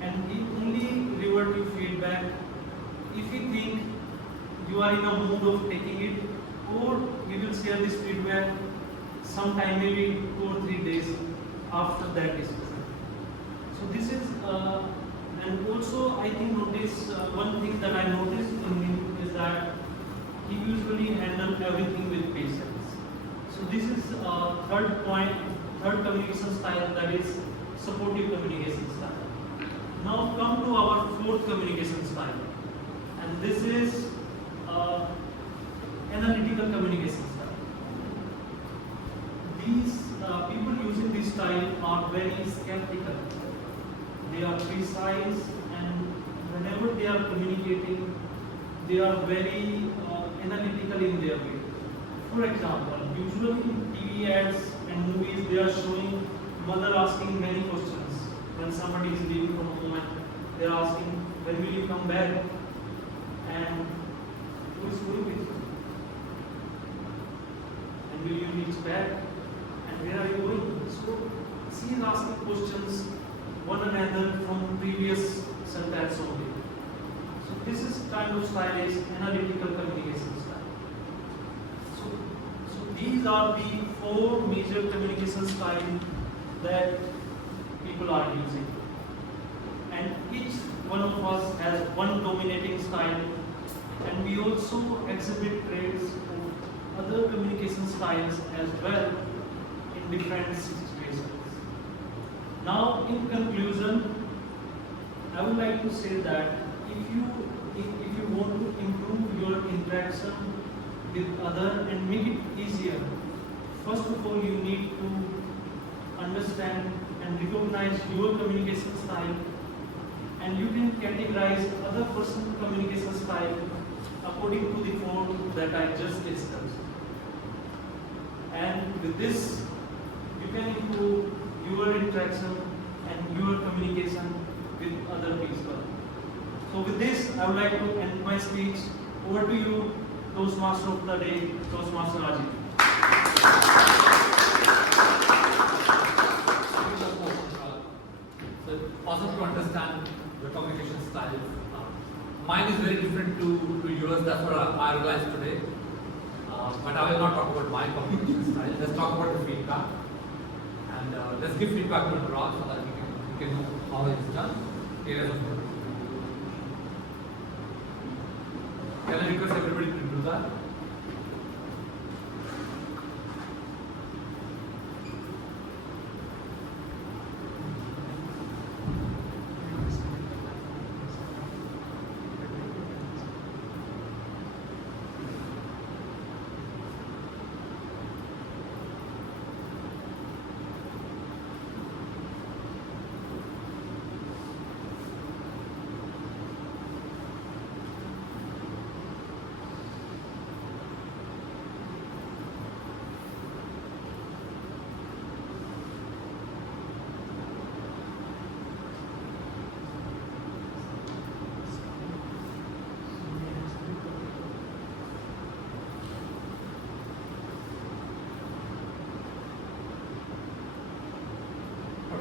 and he only revert you feedback if he think you are in a mood of taking it, or he will share this feedback sometime maybe 2 or 3 days after that discussion. So this is and also I think notice one thing that I noticed in him is that he usually handles everything with patience. So this is third point, third communication style, that is supportive communication style. Now come to our fourth communication style, and this is analytical communication style. These people using this style are very skeptical. They are precise, and whenever they are communicating, they are very analytical in their way. For example, usually in TV ads and movies, they are showing mother asking many questions. When somebody is leaving from home, they are asking, when will you come back? And who is going with you? And will you reach back? And where are you going? So she is asking questions one another from previous sentence only. So this is kind of style is analytical communication style. So these are the 4 major communication styles that people are using. And each one of us has one dominating style, and we also exhibit traits of other communication styles as well in different situations. Now, in conclusion, I would like to say that if you want to improve your interaction with other and make it easier, first of all you need to understand and recognize your communication style, and you can categorize other person's communication style according to the 4 that I just discussed. And with this, you can improve your interaction and your communication with other people. So with this, I would like to end my speech. Over to you, Toastmaster of the day, Toastmaster Rajiv. So awesome to understand the communication style. Mine is very different to yours. That's what I realized today. But I will not talk about my communication style. Let's talk about the feedback. And let's give feedback to Rob so that we can know how it's done. Areas of growth. Can I request everybody to do that?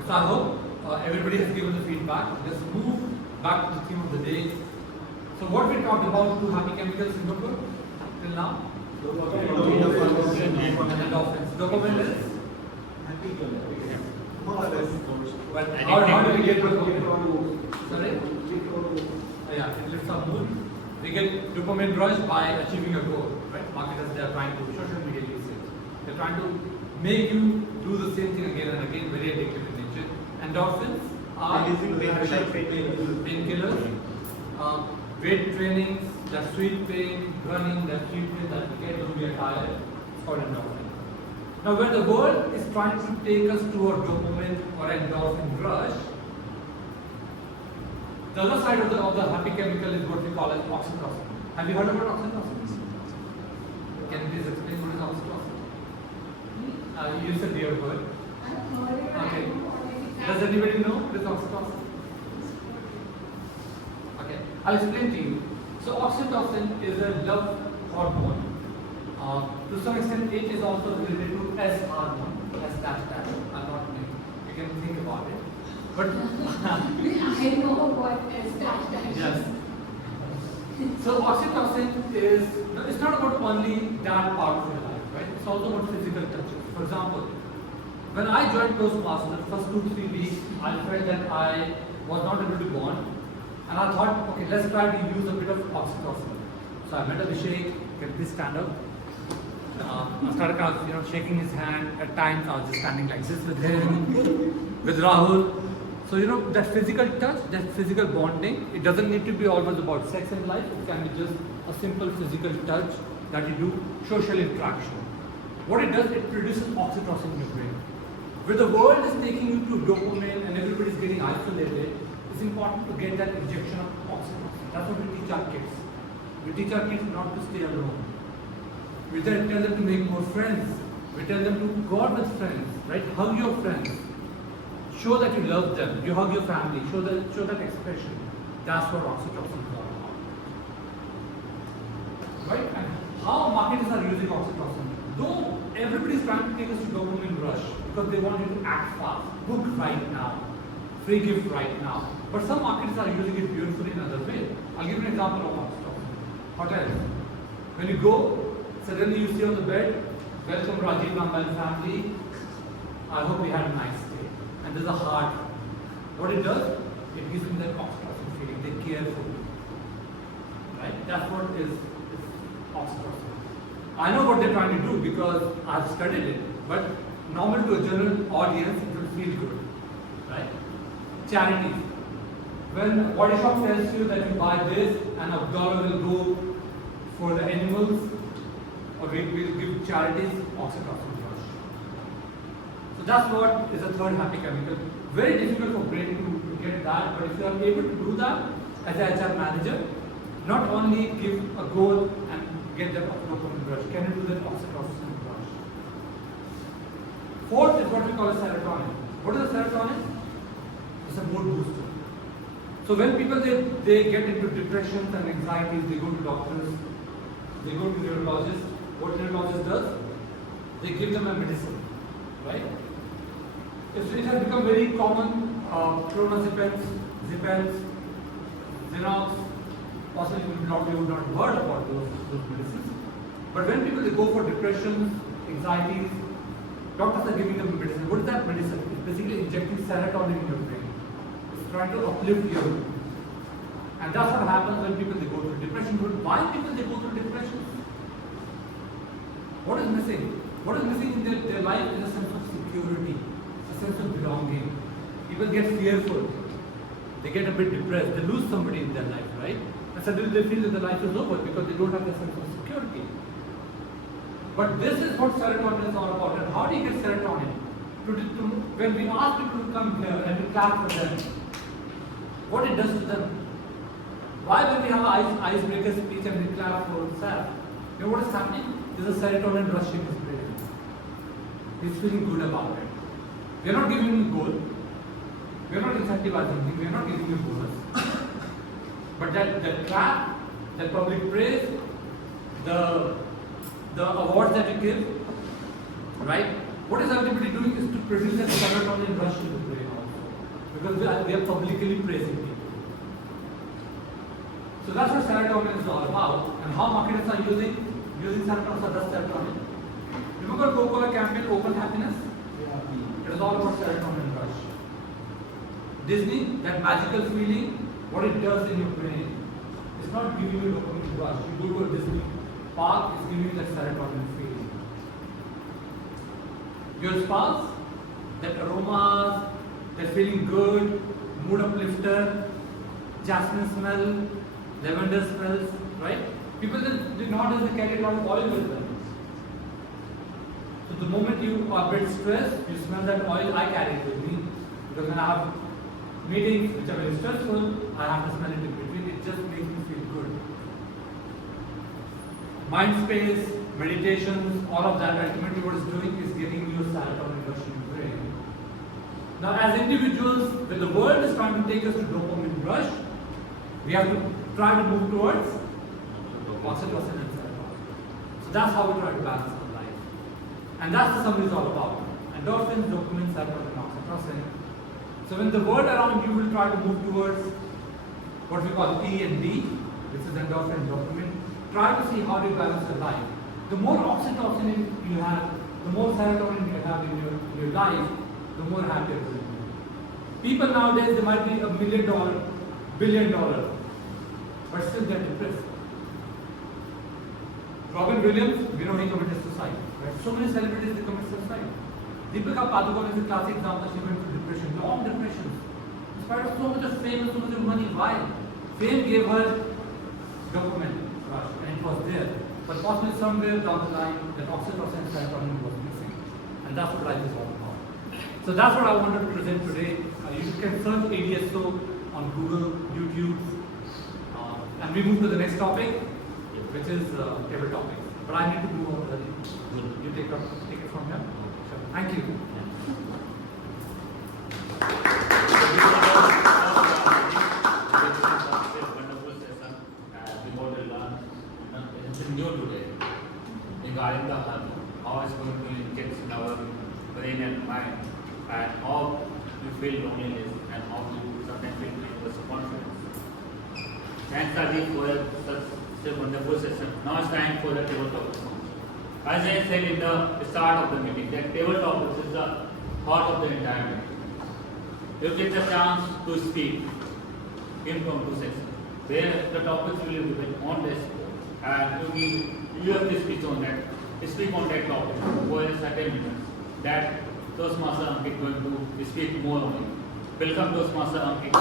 So I hope everybody has given the feedback. Let's move back to the theme of the day. So what we talked about 2 happy chemicals in Singapore till now? Dopamine and endorphins. Dopamine is? Well, how do we get dopamine? Sorry? Yeah, it lifts our mood. We get dopamine rush by achieving a goal, right? Marketers, they are trying to, social media usage. They're trying to make you do the same thing again and again, very addictive in nature. Endorphins are painkillers, weight trainings, that sweet pain, running, that sweet pain that we get when we are tired. It's called endorphin. Now, when the world is trying to take us to a dopamine or endorphin rush, the other side of the happy chemical is what we call as oxytocin. Have you heard about oxytocin? Can you please explain what is oxytocin? You said you have heard. Okay. Does anybody know what is oxytocin? Okay. I'll explain to you. So oxytocin is a love hormone. To some extent, it is also related to S hormone. S dash dash. I'm not. You can think about it. But I know what S dash dash. Yes. So oxytocin is, it's not about only that part of your life, right? It's also about physical touches. For example, when I joined Toastmasters, first 2-3 weeks, I felt that I was not able to bond, and I thought, okay, let's try to use a bit of oxytocin. So I met Abhishek. Can you please stand up? I started kind of, shaking his hand. At times, I was just standing like this with him, with Rahul. So that physical touch, that physical bonding, it doesn't need to be always about sex in life. It can be just a simple physical touch that you do, social interaction. What it does, it produces oxytocin in your brain. Where the world is taking you to dopamine and everybody is getting isolated, it's important to get that injection of oxytocin. That's what we teach our kids. We teach our kids not to stay alone. We tell them to make more friends. We tell them to go out with friends, right? Hug your friends. Show that you love them. You hug your family. Show that expression. That's what oxytocin is all about. Right? And how marketers are using oxytocin. Though everybody is trying to take us to dopamine rush because they want you to act fast, book right now, free gift right now. But some markets are using it beautifully in another way. I'll give you an example of hotels. When you go, suddenly you see on the bed, welcome Rajiv Nambal family. I hope we had a nice day. And there's a heart. What it does, it gives them that oxytocin feeling. They care for you. Right? That's what is oxytocin. I know what they're trying to do because I've studied it. But normal to a general audience, it will feel good. Right? Charities. When Body Shop tells you that you buy this and $1 will go for the animals, or we will give charities, oxytocin rush. So that's what is the third happy chemical. Very difficult for brain to get that, but if you are able to do that as an HR manager, not only give a goal and get that dopamine rush, can you do that oxytocin rush? Fourth is what we call a serotonin. What is a serotonin? It's a mood booster. So when people they get into depressions and anxieties, they go to doctors, they go to neurologists. What neurologist does? They give them a medicine, right? It has become very common. Clonazepams, Zepams, Xerox. Possibly you would not have heard about those medicines. But when people they go for depressions, anxieties, doctors are giving them medicine. What is that medicine? It's basically injecting serotonin in your brain. It's trying to uplift your mood. And that's what happens when people they go through depression. Why people they go through depression? What is missing? What is missing in their life is a sense of security, a sense of belonging. People get fearful. They get a bit depressed. They lose somebody in their life, right? And suddenly they feel that the life is over because they don't have the sense of security. But this is what serotonin is all about. And how do you get serotonin? When we ask people to come here and we clap for them, what it does to them? Why when we have an icebreaker speech and we clap for Sept, you know what is happening? There's a serotonin rush in his brain. He's feeling good about it. We are not giving him a goal. We are not incentivizing him. We are not giving him a bonus. But that clap, that public praise, the awards that you give, right? What is ultimately doing is to produce a serotonin rush in the brain also. Because we are publicly praising people. So that's what serotonin is all about. And how marketers are using serotonin, so that's serotonin. Remember Coca-Cola campaign, Open Happiness? Yeah. It is all about serotonin rush. Disney, that magical feeling, what it does in your brain. It's not giving you a dopamine rush. You go to a Disney park, it's giving you that serotonin feeling. Your spouse, that aromas, that feeling good, mood uplifter, jasmine smell, lavender smells, right? People did not they carry a lot of oil with them. So the moment you are a bit stressed, you smell that oil, I carry it with me. Because when I have meetings which are very stressful, I have to smell it in between. It just makes me feel good. Mind space, meditations, all of that ultimately what it's doing is giving you a serotonin rush in your brain. Now as individuals, when the world is trying to take us to dopamine rush, we have to try to move towards oxytocin and serotonin. So that's how we try to balance our life. And that's the summary is all about. Endorphins, dopamine, serotonin, oxytocin. So when the world around you will try to move towards what we call E and D, which is endorphin and dopamine, try to see how do you balance your life. The more oxytocin you have, the more serotonin you have in your life, the more happier you will be. People nowadays, they might be $1 million, $1 billion, but still they're depressed. Robin Williams, we know he committed suicide. Right? So many celebrities, they commit suicide. Deepika Padukone is a classic example. She went through depression, long depression. In spite of so much of fame and so much of money, why? Fame gave her dopamine rush, and it was there. But possibly somewhere down the line, that oxytocin and serotonin was missing. And that's what life is all about. So that's what I wanted to present today. You can search ADSO on Google, YouTube. And we move to the next topic, which is table topics. But I need to move over the You take it from here. Sure. Thank you. Wonderful session. We want to learn anything new today regarding the how it's going to inject in our brain and mind, and how we feel loneliness and how Thanks Rajiv for such a wonderful session. Now it's time for the table topics. As I said in the start of the meeting, that table topics is the heart of the entire meeting. You get the chance to speak impromptu session, where the topics will be given on the spot, and you have to speak on that topic for a certain minutes. That Toastmaster Ankit going to speak more on it. Welcome Toastmaster Ankit.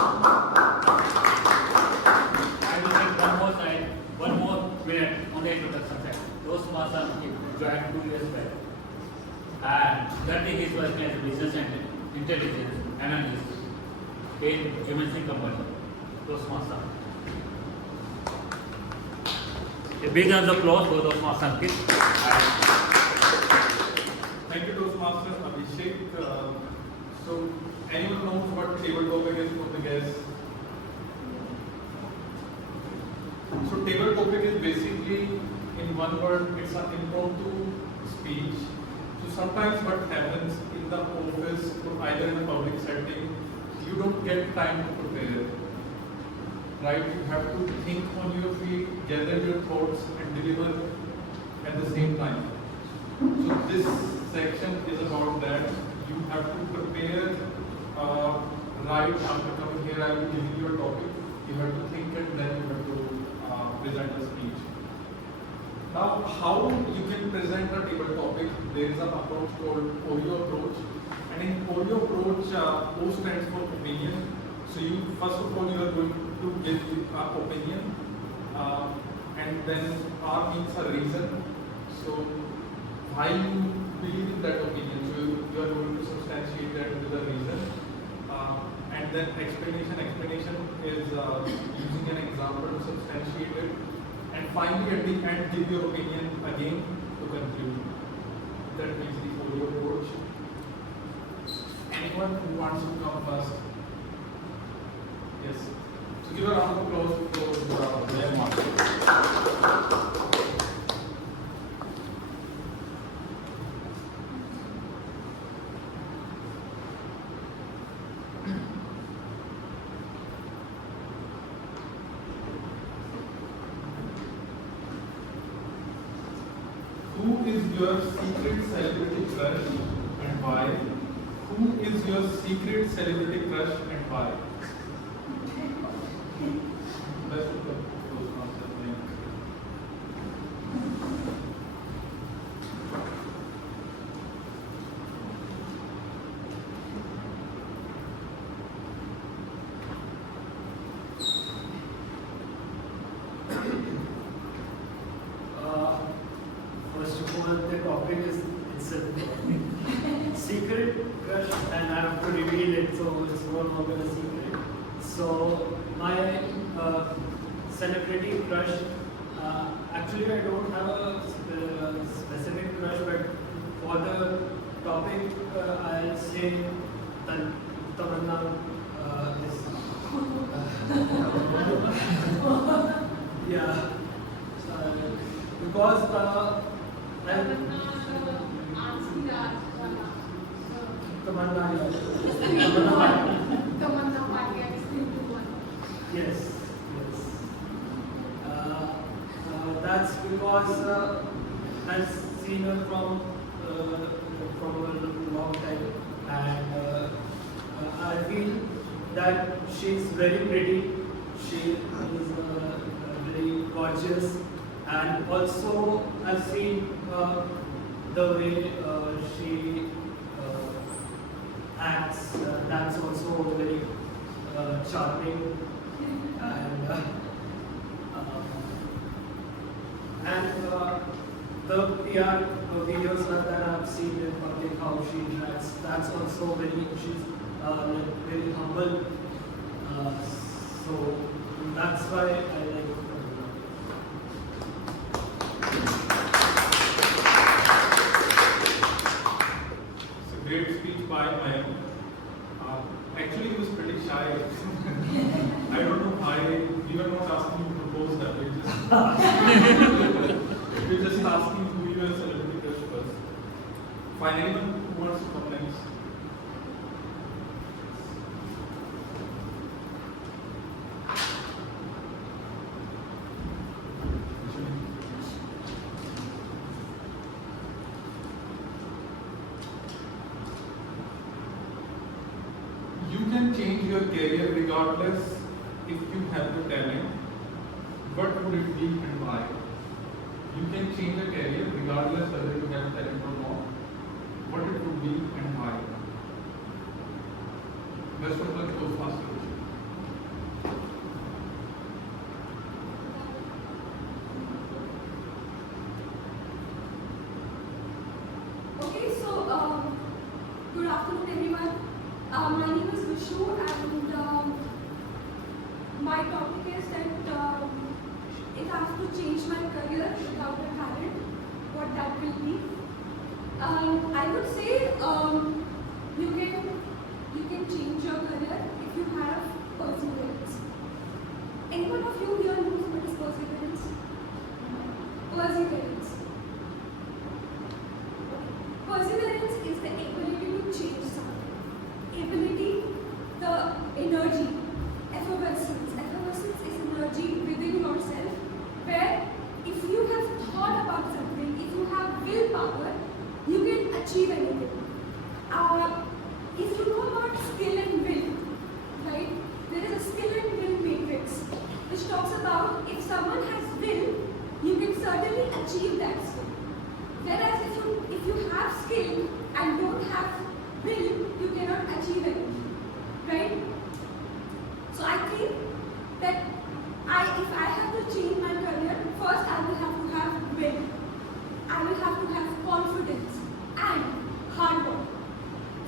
I will take one more minute on the introduction side. Toastmaster Ankit joined 2 years back, and currently he is working as a business and intelligence analyst in MNC company. Toastmaster. A big round of applause for Toastmaster Ankit. Thank you, Toastmasters Abhishek. So, anyone knows what table topic is for the guests? So, table topic is basically, in one word, it's an impromptu speech. So, sometimes what happens in the office or either in a public setting, you don't get time to prepare. Right? You have to think on your feet, gather your thoughts, and deliver at the same time. So this section is about that. You have to prepare right after coming here. I will give you a topic. You have to think and then you have to present a speech. Now, how you can present a table topic? There is an approach called OYO approach. And in OYO approach, O stands for opinion. So you first of all you are going to give an opinion, and then R means a reason. So why you believe in that opinion. So you are going to substantiate that with a reason. And then explanation. Explanation is using an example to substantiate it. And finally at the end give your opinion again to conclude. That is the OYO approach. Anyone who wants to come first? Yes. So give a round of applause for Millennium. Who is your secret celebrity crush and why? Who is your secret celebrity crush and why? Best of luck, Toastmasters. First of all, the topic is it's secret crush, and I have to reveal it, so it's no longer a secret. So my celebrity crush, actually I don't have a specific crush, but for the topic I'll say Tamanna is yeah, because yes. That's because I've seen her from a long time, and I feel that she's very pretty. She is very gorgeous, and also I've seen the way she acts. That's also very charming, and the PR videos that I've seen in public, how she interacts, that's also she's very humble. So that's why I like her. It's a great speech by Mayam. Actually, he was pretty shy. I don't know why we were not asking him to propose that. We're just asking who your celebrity crush was. Fine, anyone who wants to come next? career regardless if you have the talent, what would it be and why? You can change a career regardless whether you have talent or not. What it would be and why? Best of luck, Toastmasters. Okay, so good afternoon, everyone. My name is Vishu, and my topic is that if I have to change my career without a talent, what that will be. I would say you can change your career if you have perseverance. Anyone of you here knows what is perseverance? Perseverance. Perseverance is the ability to change something. Ability, the energy, effervescence. Effervescence is energy within yourself where if you have thought about something, if you have willpower, you can achieve anything. If you know about skill and will, right? There is a skill and will matrix which talks about if someone has will, you can certainly achieve that skill. Whereas if you have skill and don't have will, you cannot achieve anything, right? So I think that if I have to change my career, first I will have to have will. I will have to have confidence and hard work.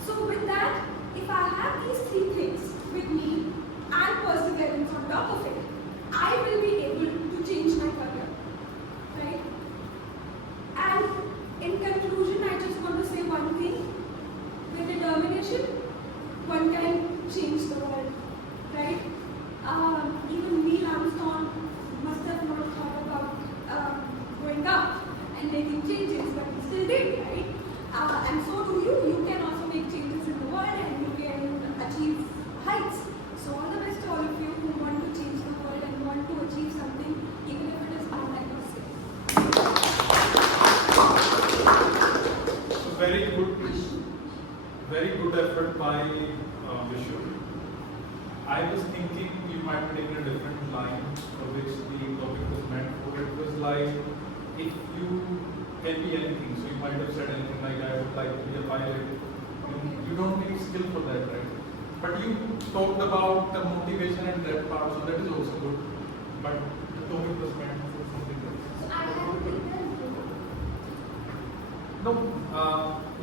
So with that, if I have these three things with me and perseverance on top of it, I will be able to change my career, right? And in conclusion, I just want to say one thing. With determination, one can change the world, right? Even Neil Armstrong must have not thought about going up and making changes, but he still did, right? And so do you. You can also make changes in the world and you can achieve heights. So all the best to all of you who want to change the world and want to achieve something, even if it is unlike yourself. So very good effort by Vishu. I was thinking you might have taken a different line for which the topic was meant for. It was like, if you can be anything, so you might have said anything like, I would like to be a pilot. You don't need skill for that, right? But you talked about the motivation and that part, so that is also good. But the topic was meant for something else. So I have to take that. No,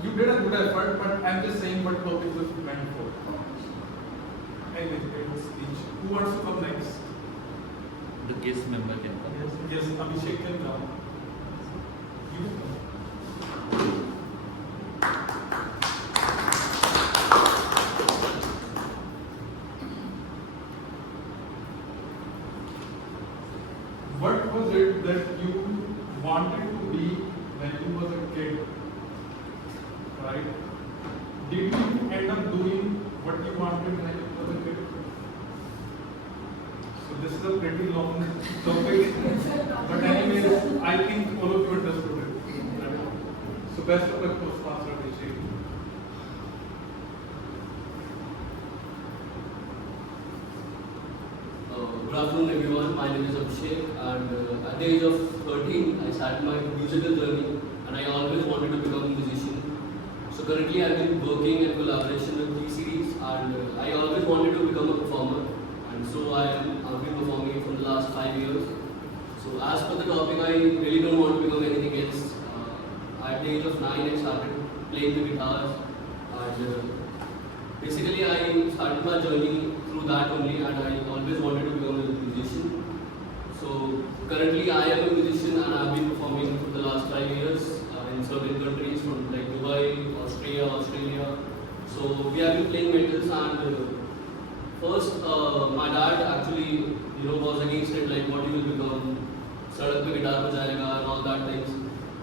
you did a good effort, but I'm just saying what topic was meant for. Anyway, it was speech. Who wants to come next? The guest member can come. Yes, Abhishek can come. You can come. What was it that you wanted to be when you was a kid? Right? Did you end up doing what you wanted when you was a kid? So this is a pretty long topic. But anyways, I think all of you understood it. Right? So best of luck, Toastmaster Abhishek. Good afternoon, everyone. My name is Abhishek, and at the age of 13, I started my musical journey, and I always wanted to become a musician. So currently, I've been working in collaboration with T-Series, and I always wanted to become a performer, and so I've been performing from the last 5 years. So as per the topic, I really don't want to become anything else. At the age of 9, I started playing the guitars, and basically, I started my journey through that only, and I always wanted to become a musician. So currently, I am a musician, and I've been performing for the last 5 years in certain countries, from like Dubai, Australia. So we have been playing metals, and first, my dad actually, was against it, like what you will become, sadak pe guitar bajayega and all that things.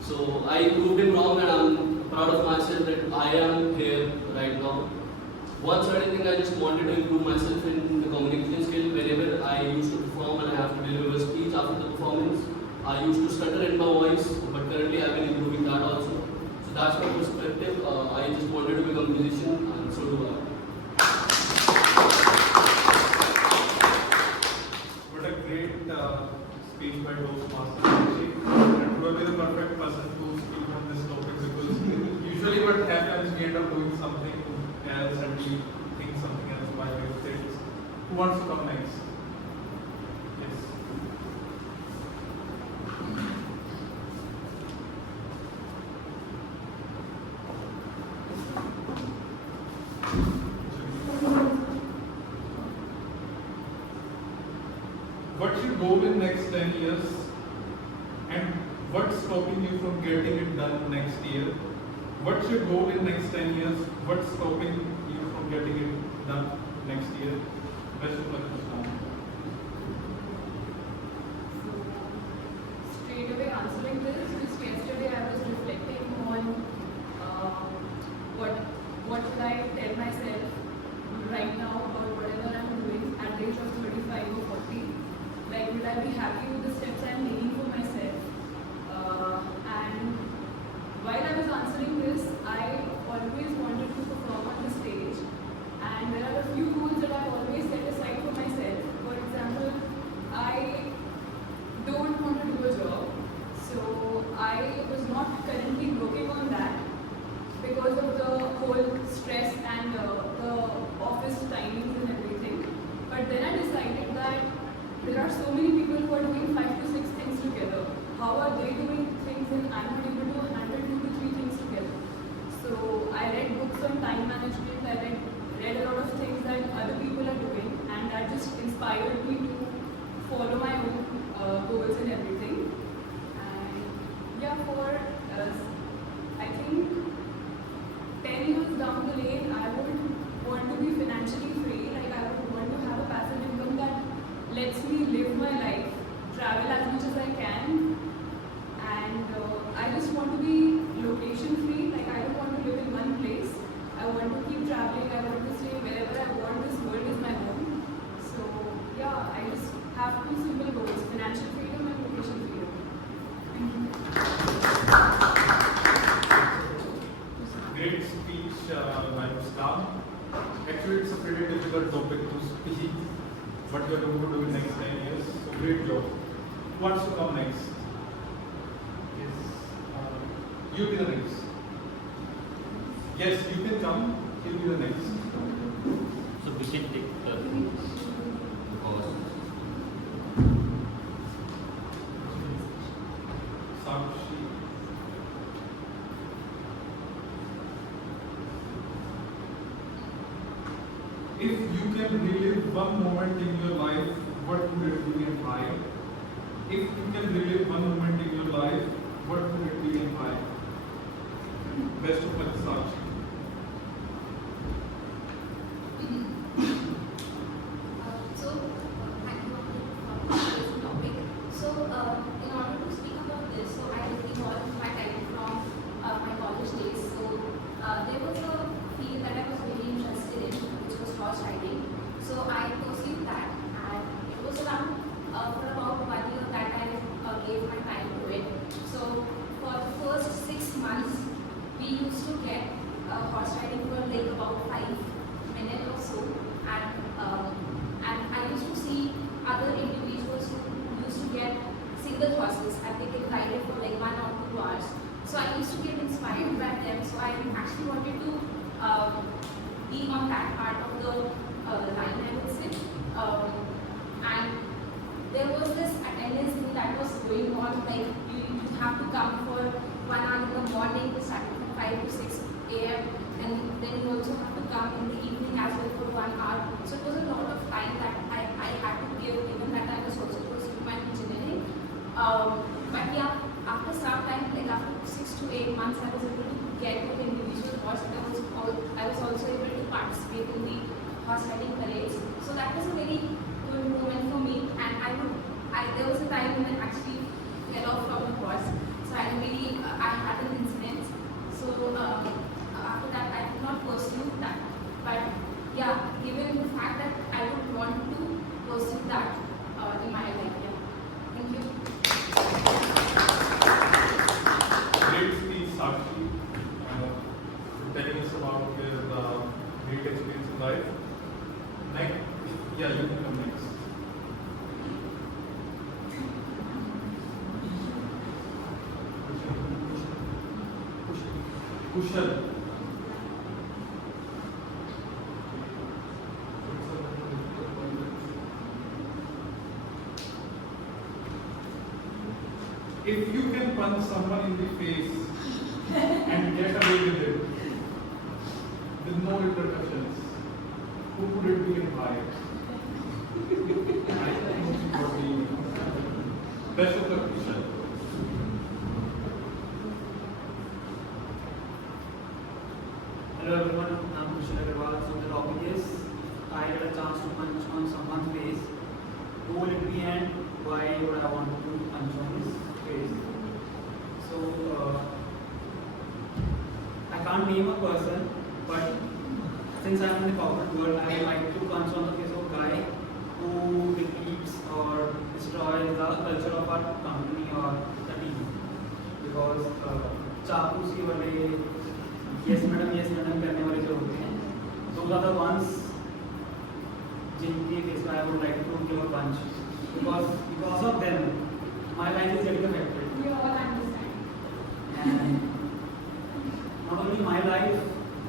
So I proved him wrong, and I'm proud of myself that I am here right now. One certain thing, I just wanted to improve myself in the communication skill. Whenever I used to perform and I have to deliver a speech after the performance, I used to stutter in my voice, but currently I've been improving that also. So that's my perspective. I just wanted to become a musician, and so do I. speech by Toastmasters, and probably the perfect person to speak on this topic because usually what happens, we end up doing something else and we think something else while we sit. Who wants to come next? Yes. What's your goal in next 10 years? And what's stopping you from getting it done next year? What's your goal in next 10 years? What's stopping you from getting it done next year? Best of luck. Straight away answering this, just yesterday I was reflecting on what should I tell myself right now about whatever I'm doing at the age of 35 or 40. Like, will I be happy with the steps I'm taking for myself? And while I was answering this, I always wanted to perform on the stage. And there are a few goals that I've always set aside for myself. For example, I don't want to do a job. So I was not currently working on that because of the whole stress and the office timings and everything. But then I decided that there are so many people who are doing 5 to 6 things together. How are they doing things and I'm not able to handle 2 to 3 things together? So I read books on time management, I read a lot of things that other people are doing, and that just inspired me to follow my own goals and everything. And yeah, for I think 10 years down the lane, I would want to be financially free. Like, I would want to have a passive income that lets me live my life, travel as much as I can, and I just want to be location free. Like, I don't want to live in one place. I want to keep traveling. I want to stay wherever I want. This world is my home. So yeah, I just have 2 simple goals: financial freedom and location freedom. Thank you. Great speech by Muskan. Actually, it's a pretty difficult topic to speak. What you are going to do in next 10 years. So great job. Who wants to come next? Yes. You be the next. Yes, you can come. He'll be the next. So we can take the pause. Sakshi. If you can relive one moment in your life, what would it be and why? If you can relive one moment in your life, what would it be and why? Best of luck, Sakshi. Thank you for this topic. So, in order to speak about this, so I evolved my time from my college days. So, there was a field that I was really interested in, which was horse riding. So, I pursued that, and it was around for about 1 year that I gave my time to it. So, for the first 6 months, we used to get horse riding for like about 5 minutes or so, and I used to see other individuals who used to get single horses and they can ride it for like 1 or 2 hours. So I used to get inspired by them. So I actually wanted to be on that part of the line, I would say. And there was this attendance thing that was going on, like you have to come for 1 hour in the morning, starting from 5 to 6 a.m. and then you also have to come in the evening as well for 1 hour. So it was a lot of time that I had to give, given that I was also pursuing my engineering. But yeah, after some time, like after 6 to 8 months, I was able to get with individual horse, and I was also able to participate in the horse riding parades. So that was a very good moment for me, and there was a time when I actually fell off from the horse. So I had an incident. So after that, I did not pursue that. But yeah, given the fact that I would want to pursue that in my life. Yeah. Thank you. Great speech, Sakshi, telling us about your great experience in life. Next, yeah, you can come next. Kushal. If you can punch someone in the face and get away with it with no repercussions, who could it be and why? I think it would be best of luck, Kushal. Hello everyone, I'm Kushal Agarwal. So the topic is I had a chance to punch on someone's face. Who will it be and why would I want to punch on his face? So I can't name a person, but since I'm in the corporate world, I would like to punch on the face of a guy who defeats or destroys the culture of our company or the team. Because चाकू सी वाले yes madam करने वाले जो होते हैं, those are the ones जिनके face I would like to give a punch. Because of them, my life is getting affected. We all understand. And not only my life,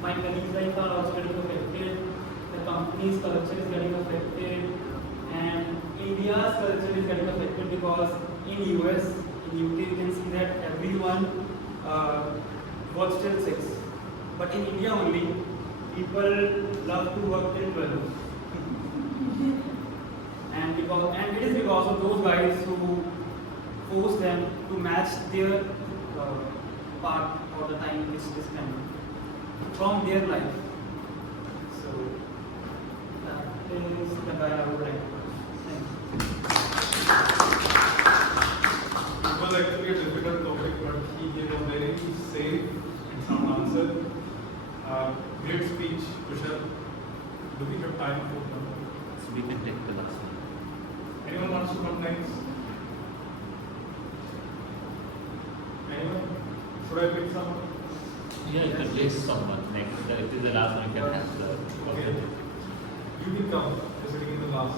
my colleagues' life are also getting affected. The company's culture is getting affected, and India's culture is getting affected because in US, in UK, you can see that everyone works till 6. But in India only, people love to work till 12. And it is because of those guys who force them to match their part or the time which they spend from their life. So that is the guy I would like to thank you. It was actually a difficult topic, but he gave a very safe and sound answer. Great speech, Kushal. Do we have time for them? So we can take the last one. Anyone wants to come next? Anyone? Should I pick someone? Yeah, you can place someone next. If this is the last one, you can answer. Okay. You can come. You're sitting in the last.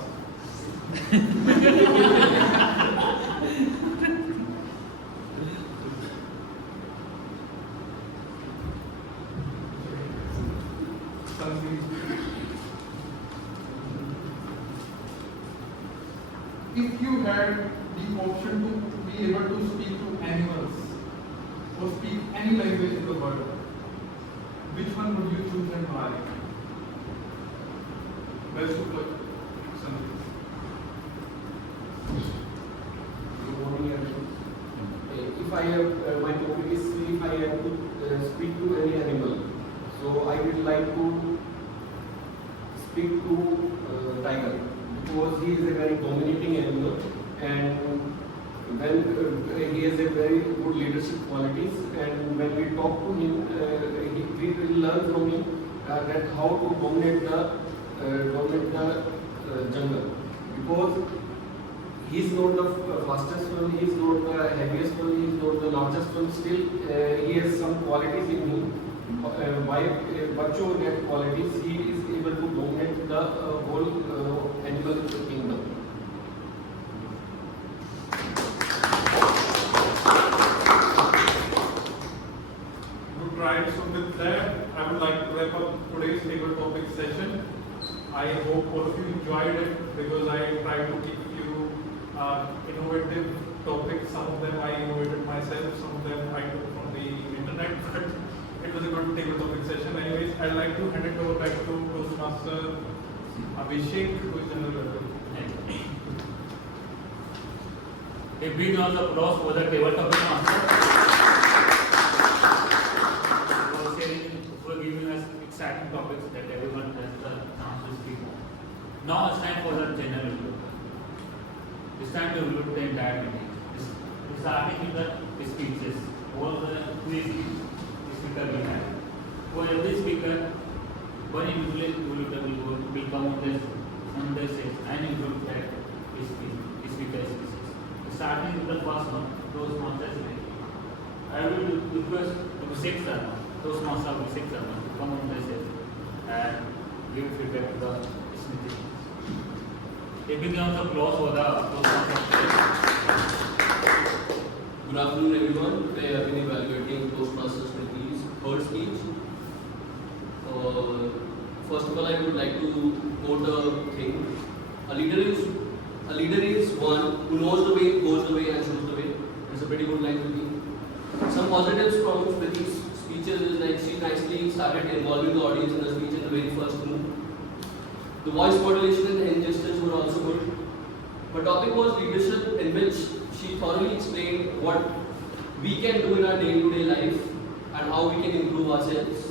If you had the option to be able to speak to animals or speak any language in the world, which one would you choose and why? Best of luck, Sandeep. Good morning, everyone. If I have, my topic is if I have to speak to any animal, so I would like to speak to tiger because he is a very dominating animal and when he has a very good leadership qualities and when we talk to him, we will learn from him that how to dominate the jungle because he is not the fastest one, he is not the heaviest one, he is not the largest one. Still, he has some qualities in him. By virtue of that qualities, he is able to dominate the whole animal kingdom. Good try. So with that, I would like to wrap up today's table topic session. I hope all of you enjoyed it because I tried to give you innovative topics. Some of them I innovated myself, some of them I took from the internet, but it was a good table topic session. Anyways, I'd like to hand it over back to Toastmaster Abhishek, who is General Manager. A big round of applause for the table topic master. For giving us exciting topics that everyone has the chance to speak on. Now it's time for the general review. It's time to review the entire meeting. Starting with the speeches. All the three speakers we have. For every speaker, one individual will come on the stage and include that speaker speeches. Starting with the first one, Toastmasters. I will request Abhishek Sharma, Toastmaster Abhishek Sharma, to come on the stage and give feedback to the speeches. A big round of applause for the Toastmasters. Good afternoon, everyone. Today I have been evaluating Toastmasters Reviews third speech. first of all, I would like to quote a thing. A leader is one who knows the way, goes the way, and shows the way. It's a pretty good line to me. Some positives from Smriti's speeches is like she nicely started involving the audience in the speech in the very first move. The voice modulation and the hand gestures were also good. Her topic was leadership, in which she thoroughly explained what we can do in our day-to-day life and how we can improve ourselves.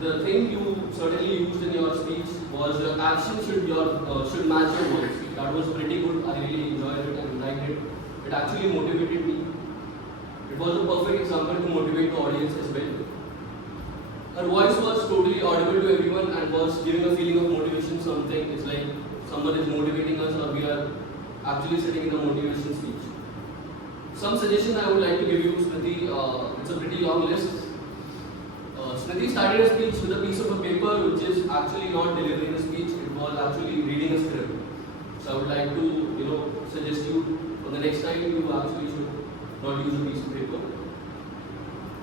The thing you certainly used in your speech was your action should match your words. That was pretty good. I really enjoyed it and liked it. It actually motivated me. It was a perfect example to motivate the audience as well. Her voice was totally audible to everyone and was giving a feeling of motivation. Something it's like someone is motivating us, or we are actually sitting in a motivation speech. Some suggestion I would like to give you, Smriti. It's a pretty long list. Smriti started a speech with a piece of a paper, which is actually not delivering a speech. It was actually reading a script. So I would like to, suggest you for the next time you actually should not use a piece of paper.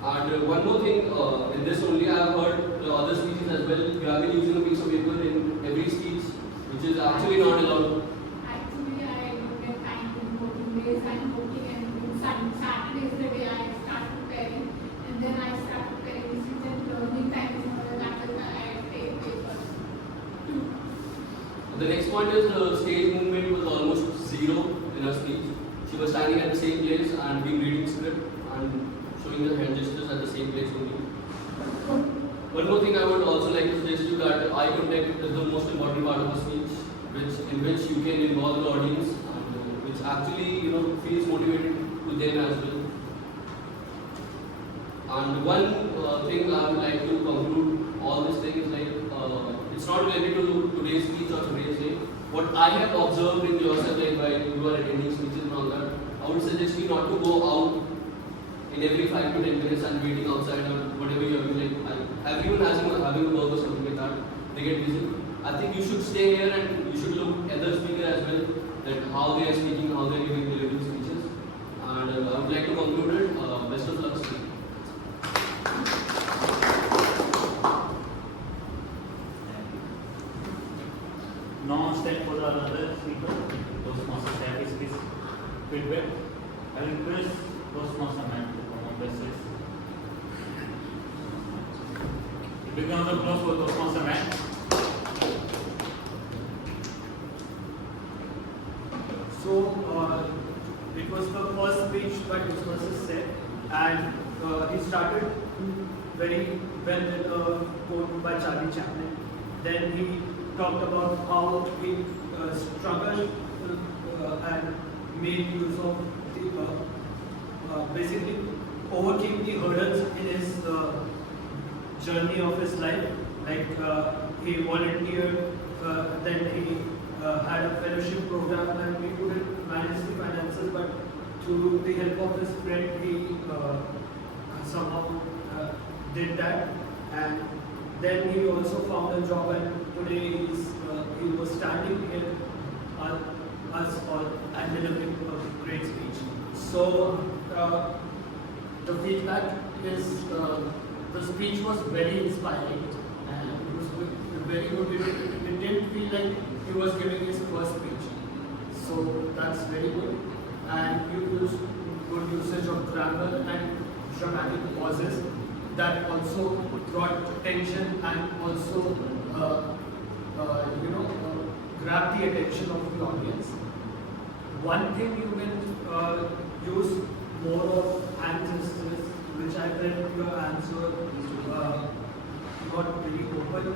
And one more thing, in this only I have heard the other speeches as well. You have been using a piece of paper in every speech, which is actually not allowed. Actually, I don't get time to do working days. I'm working, and Saturday is the day I start preparing, and then I start preparing this speech, and learning time is not that is I take paper. The next point is the stage movement was almost zero in her speech. She was standing at the same place and being reading script and showing the hand gestures at the same place only. One more thing I would also like to suggest you that eye contact is the most important part of the speech, in which you can involve the audience and which actually feels motivated to them as well. And one thing I would like to conclude all this thing is like it's not related to today's speech or today's day. What I have observed in yourself, like while you are attending speeches and all that, I would suggest you not to go out in every 5 to 10 minutes and waiting outside or whatever you are doing. Like everyone having a work or something like that, they get busy. I think you should stay here and you should look at the speaker as well, that how they are speaking, how they are delivering speeches. And I would like to conclude it. Best of luck. Now it's time for the other speaker, Toastmaster Sept, is his feedback. I will request Toastmaster man to come on the stage. Big round of applause for Toastmaster man. So it was the first speech by Toastmasters Sept, and he started very well with a quote by Charlie Chaplin. Then he talked about how he struggled and made use of basically overcame the hurdles in his journey of his life. Like he volunteered, then he had a fellowship program, and he couldn't manage the finances, but through the help of his friend, he somehow did that. And then he also found a job, and today he was standing here us all and delivering a great speech. So the feedback is the speech was very inspiring and it was very good. It didn't feel like he was giving his first speech. So that's very good. And you used good usage of grammar and dramatic pauses that also brought tension and also grab the attention of the audience. One thing you can use more of hand gestures, which I felt your hands were not really open.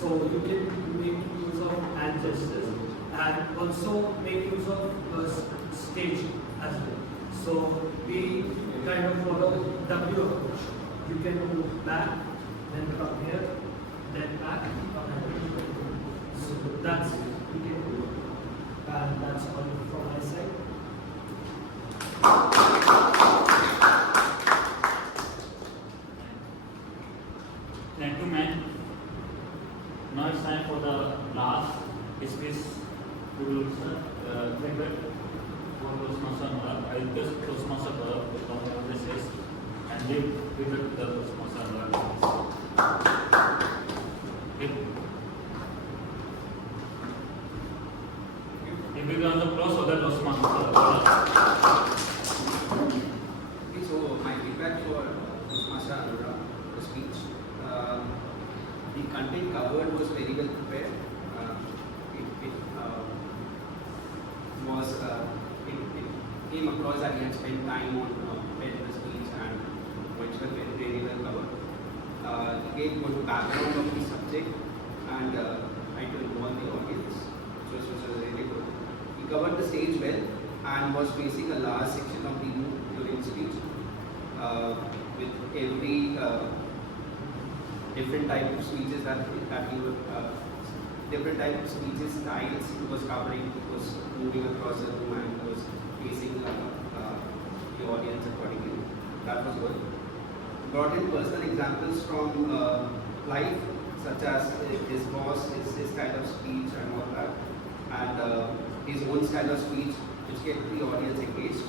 So you can make use of hand gestures and also make use of stage as well. So we kind of follow W approach. You can move back, then come here, then back, come here. So that's we can do. And that's all from my side. Thank you, man. Now it's time for the last speech. Feedback for Toastmaster Anurag. I request Toastmaster Anurag to come on the stage and give feedback to the Toastmaster Anurag. big round of applause for the Toastmasters. Okay, so my feedback for Toastmaster Anurag, the speech. The content covered was very well prepared. It came across that he had spent time on preparing the speech and which was very well covered. He gave good background of the subject and tried to involve the audience, which was really good. He covered the stage well and was facing a large section of the room during the speech with every different type of speeches that he would different type of speeches styles he was covering. He was moving across the room and he was facing the audience accordingly. That was good. Brought in personal examples from life, such as his boss, his kind of speech and all that, and his own style of speech, which kept the audience engaged,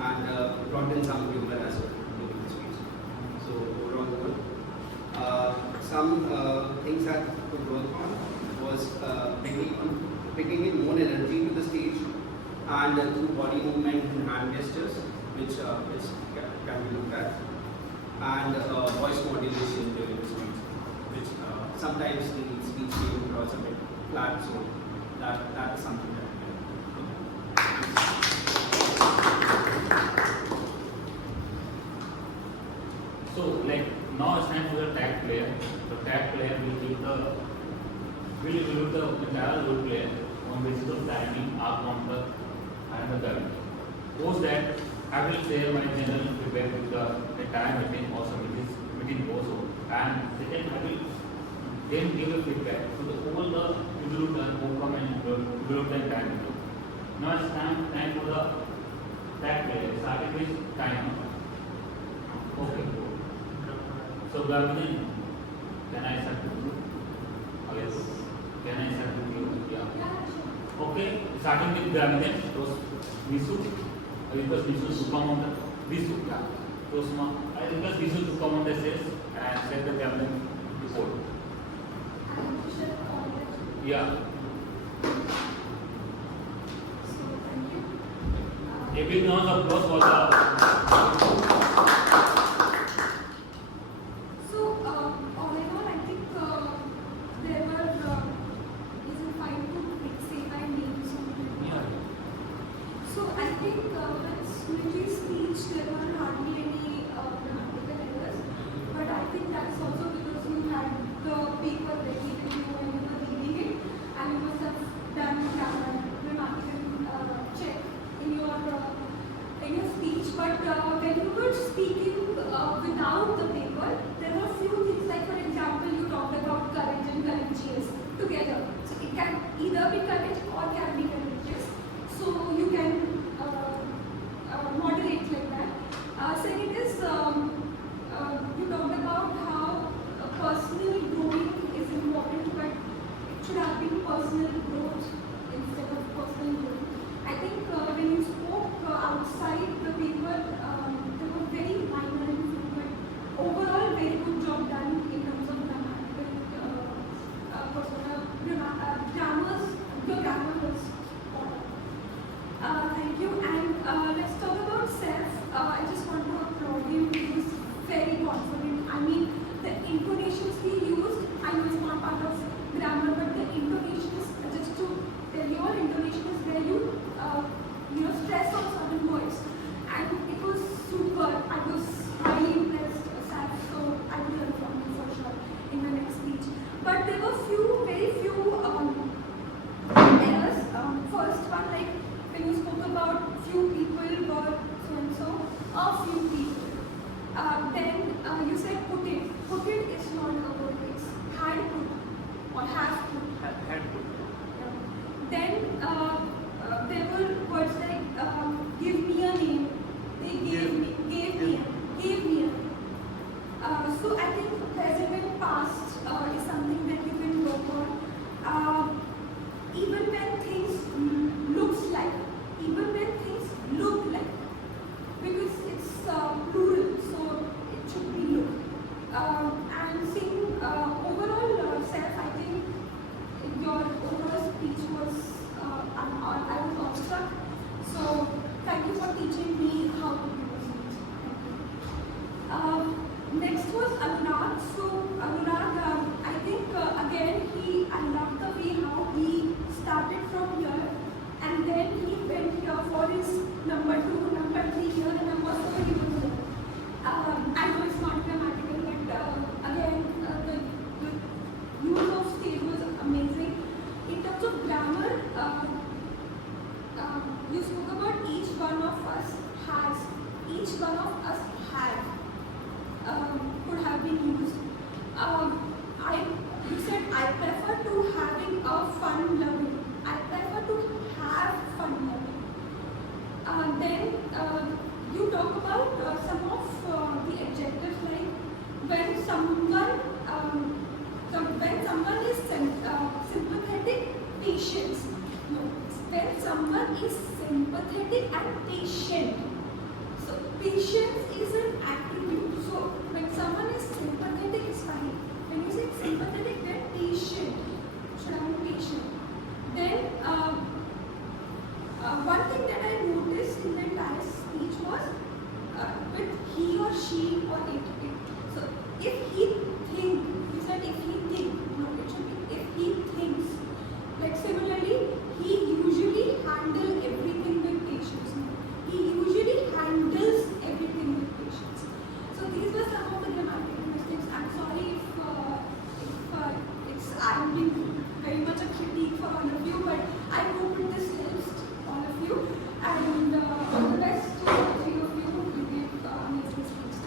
and brought in some humor as well during the speech. So overall good. Some things that could work on was bringing in more energy to the stage and through body movement and hand gestures, which can be looked at, and voice modulation during the speech, which sometimes the speech came across a bit flat, so that is something that we can look at. So like now it's time for the tag player. The tag player will give the entire role player on basis of timing, our counter and the current. Post that I will share my general feedback with the entire meeting or some meeting also. And second, I will then give a feedback to all the developed and outcome and developed and time. Now it's time for the tag player. Starting with time. Okay. So Gavin, can I start with you? Yes. Can I start with you? Yeah. Okay. Starting with Gavin, Nisu. I request Nisu to come on the Nisu. Yeah. I request Nisu to come on the stage and set the Gavin report. Yeah. A big round of applause for the. And Next was Anurag. So Anurag, I think again I love the way how he started from here and then he went here for his number 2, number 3 here and I'm also very good. I know it's not grammatical, but again the use of stage was amazing. In terms of grammar, you spoke about each one of us has. Each one of us had. Could have been used. You said I prefer to having a fun learning. I prefer to have fun learning. Then you talk about some of the adjectives like when someone is sympathetic, patience. No, when someone is sympathetic and patient. So patience is an attribute. So when someone is sympathetic, it's fine. When you say sympathetic, then patient. Should I be patient? Then one thing that I noticed in the entire speech was with he or she or it. So if he think, you said if he think. No, it should be if he thinks. Like similarly, he usually handle everything with patience. He usually handles everything with patience. So these were some of the grammatical mistakes. I'm sorry if I'm being very much a critique for all of you, but I hope this helps all of you. And all the best to all 3 of you who gave amazing speech.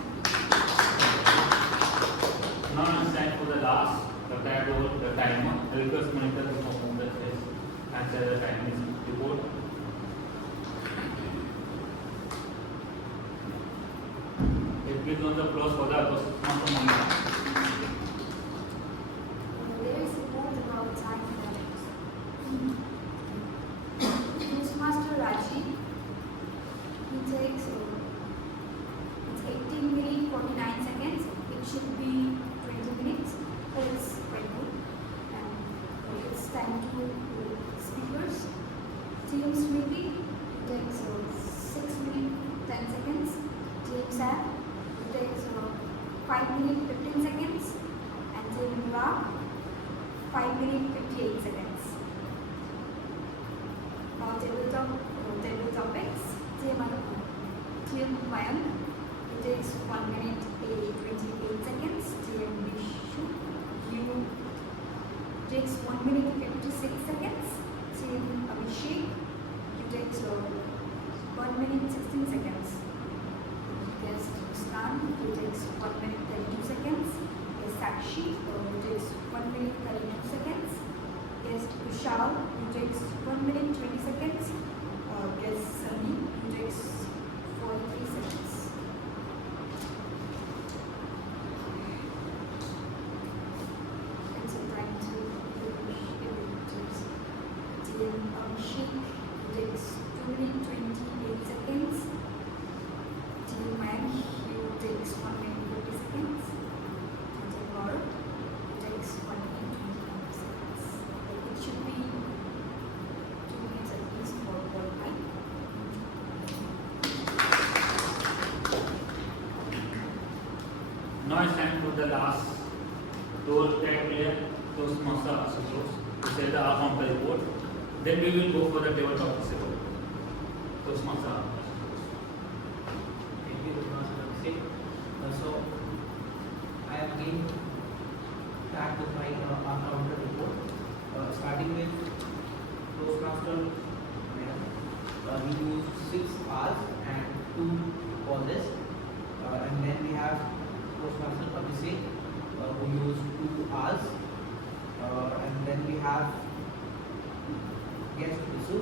Now it's time for the last, the timer. I request monitor to perform the test and share the timing report. Please on the applause for the monitor. There is a note about time management. Toastmaster Raji, he takes it's 18 minutes 49 seconds. It should be 20 minutes. It's quite good. And it's time to speakers. Team Smriti takes 6 minutes 10 seconds. Team Sam takes 5 minutes 15 seconds. And Team Ra 5 minutes 58 seconds. Now table topics. Team Mayank, it takes 1 minute 28 seconds. Team Vishu, you takes 1 minute 56 seconds. Team Abhishek, you takes 1 minute 16 seconds. Guest Stan, you takes 1 minute 32 seconds. Guest Sakshi, you takes 1 minute 32 seconds. Guest Vishal, you takes 1 minute 20 seconds. Guest Sunny, you takes 43 seconds. It's a time to Team Abhishek, you takes 2 minutes 28 seconds. Team Mayank, you takes 1 minute 50 seconds. Team Gaurav, you takes 1 minute 25 seconds. It should be 2 minutes at least for all time. Now it's time for the last role tag player, Toastmaster Ashutosh, to say the outcome of the report. Then we will go for the table topics report. Toastmaster Ashutosh. Thank you, Toastmaster. So I have been back with my counter report, starting with Toastmaster. We used 6 hours and 2 pauses, and then we have Toastmaster Abhishek, who used 2 hours, and then we have guest Visu,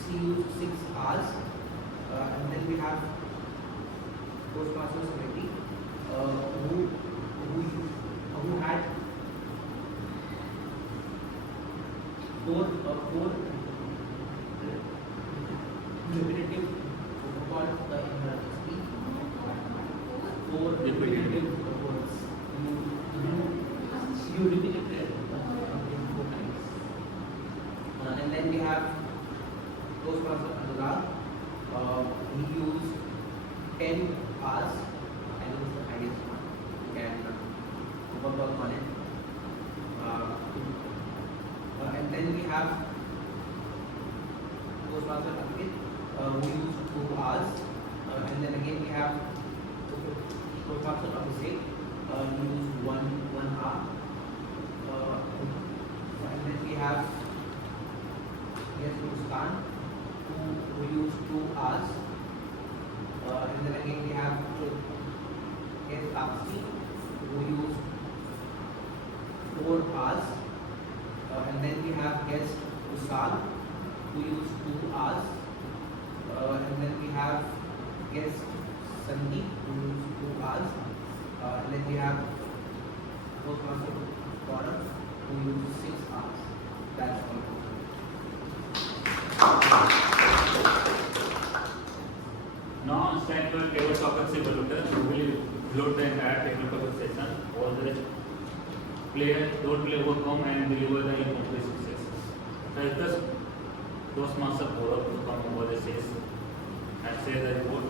she used 6 hours, and then we have Toastmaster Sept, who had 4 repetitive speech, 4 repetitive words. You repeated it 4 times. And then we have Toastmaster Anurag. He used 10 hours and work on it. And then we have Toastmasters Ankit, who use 2 hours. And then again we have Toastmasters Abhishek, who use 1 hour. And then we have Muskan, who use 2 hours. And then again we have Tapsi, who use 4 hours. And then we have guest Usal, who use 2 hours. And then we have guest Sandeep, who use 2 hours. And then we have Toastmaster Gaurav, who use 6 hours. That's all. Now stand your table topic developer who will load the entire table topic session. All the players don't play will come and deliver the incomplete success. So I just Toastmaster Gaurav to come over the stage and say the report.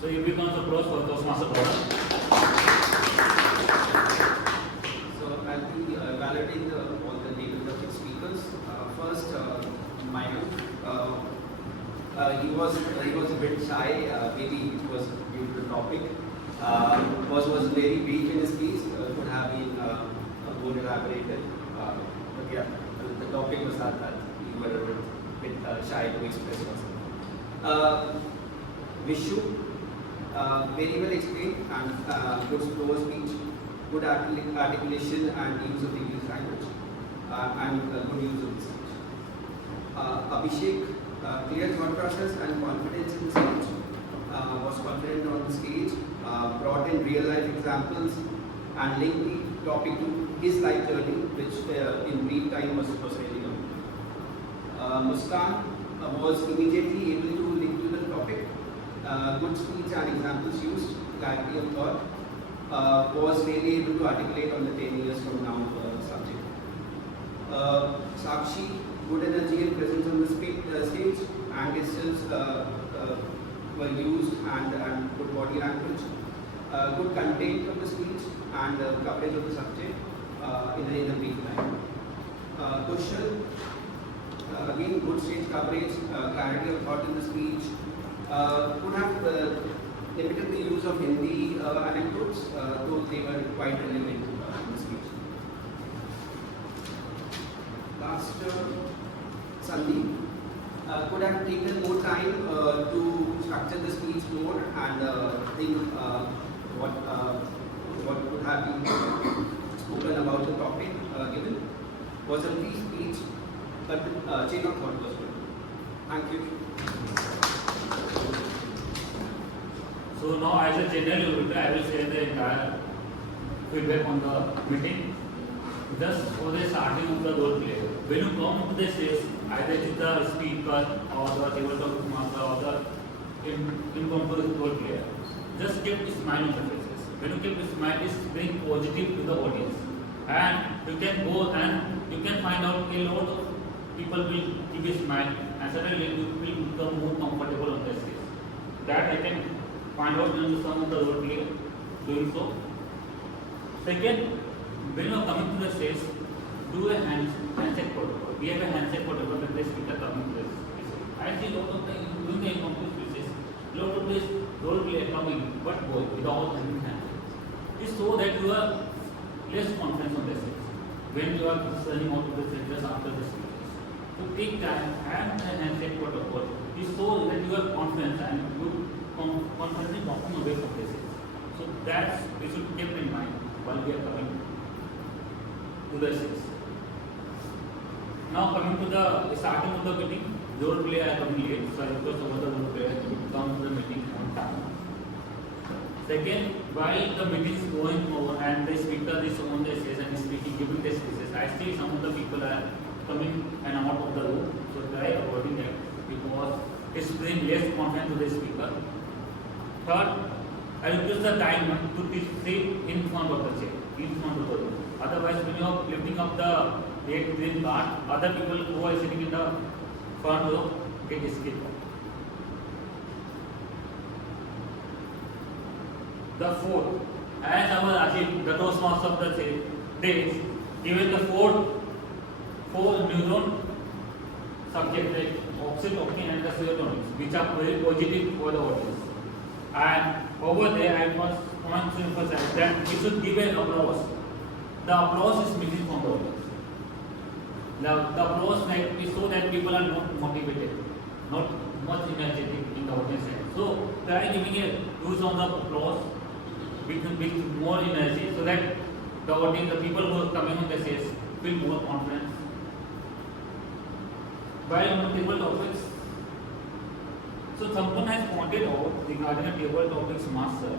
So you become the pros for Toastmaster Gaurav. I'll be evaluating all the table topic speakers. First, Manu. He was a bit shy. Maybe it was due to the topic. Was very brief in his speech. Could have been more elaborated. But yeah, the topic was that he were a bit shy to express yourself. Vishu, very well explained and good slow speech. Good articulation and use of the English language and good use of the speech. Abhishek, clear thought process and confidence in the speech, was confident on the stage, brought in real life examples and linked the topic to his life journey, which in brief time was really good. Muskan was immediately able to link to the topic, good speech and examples used, clarity of thought. Was really able to articulate on the 10 years from now subject. Sakshi, good energy and presence on the stage, and gestures were used and good body language. Good content of the speech and coverage of the subject in a brief time. Kushal, again good stage coverage, clarity of thought in the speech. Could have limited the use of Hindi anecdotes, though they were quite relevant in the speech. Last, Sandeep could have taken more time to structure the speech more and think what could have been spoken about the topic given. Was a brief speech, but chain of thought was good. Thank you. So now as a general rule, I will share the entire feedback on the meeting. Just for the starting of the role play. When you come to the stage, either it is the speaker or the tabletop master or the impromptu role player, just keep a smile on the faces. When you keep a smile, it's very positive to the audience. And you can go and you can find out a lot of people will keep a smile and suddenly you will become more comfortable on the stage. That I can find out when some of the role play doing so. Second, when you are coming to the stage, do a handshake protocol. We have a handshake protocol when the speaker coming to the stage. I see lot of the doing the incomplete speeches, lot of this role play coming, but go without having handshake. It's so that you are less confidence on the stage. When you are running out of the stage just after the speeches. To take time and a handshake protocol is so that you are confident and you confidently walking away from the stage. So that's we should keep in mind while we are coming to the stage. Now coming to the starting of the meeting, role player are coming late, so I request all the role players to come to the meeting on time. Second, while the meeting is going over and the speaker is on the stage and is speaking, giving the speeches, I see some of the people are coming and out of the room, so try avoiding that because it's bringing less confidence to the speaker. Third, I request the timer to sit in front of the chair, in front of the room. Otherwise, when you are lifting up the green card, other people who are sitting in the front row get skipped. The fourth, as I was asking the Toastmasters of the days, given the four neuron subjects like opposite, opinion, and the serotonins, which are very positive for the audience. And over there, I must want to emphasize that we should give an applause. The applause is missing from the audience. The applause like is so that people are not motivated, not much energetic in the audience. So try giving a use on the applause with more energy so that the audience, the people who are coming on the stage feel more confidence. While on the table topics, so someone has pointed out regarding a table topics master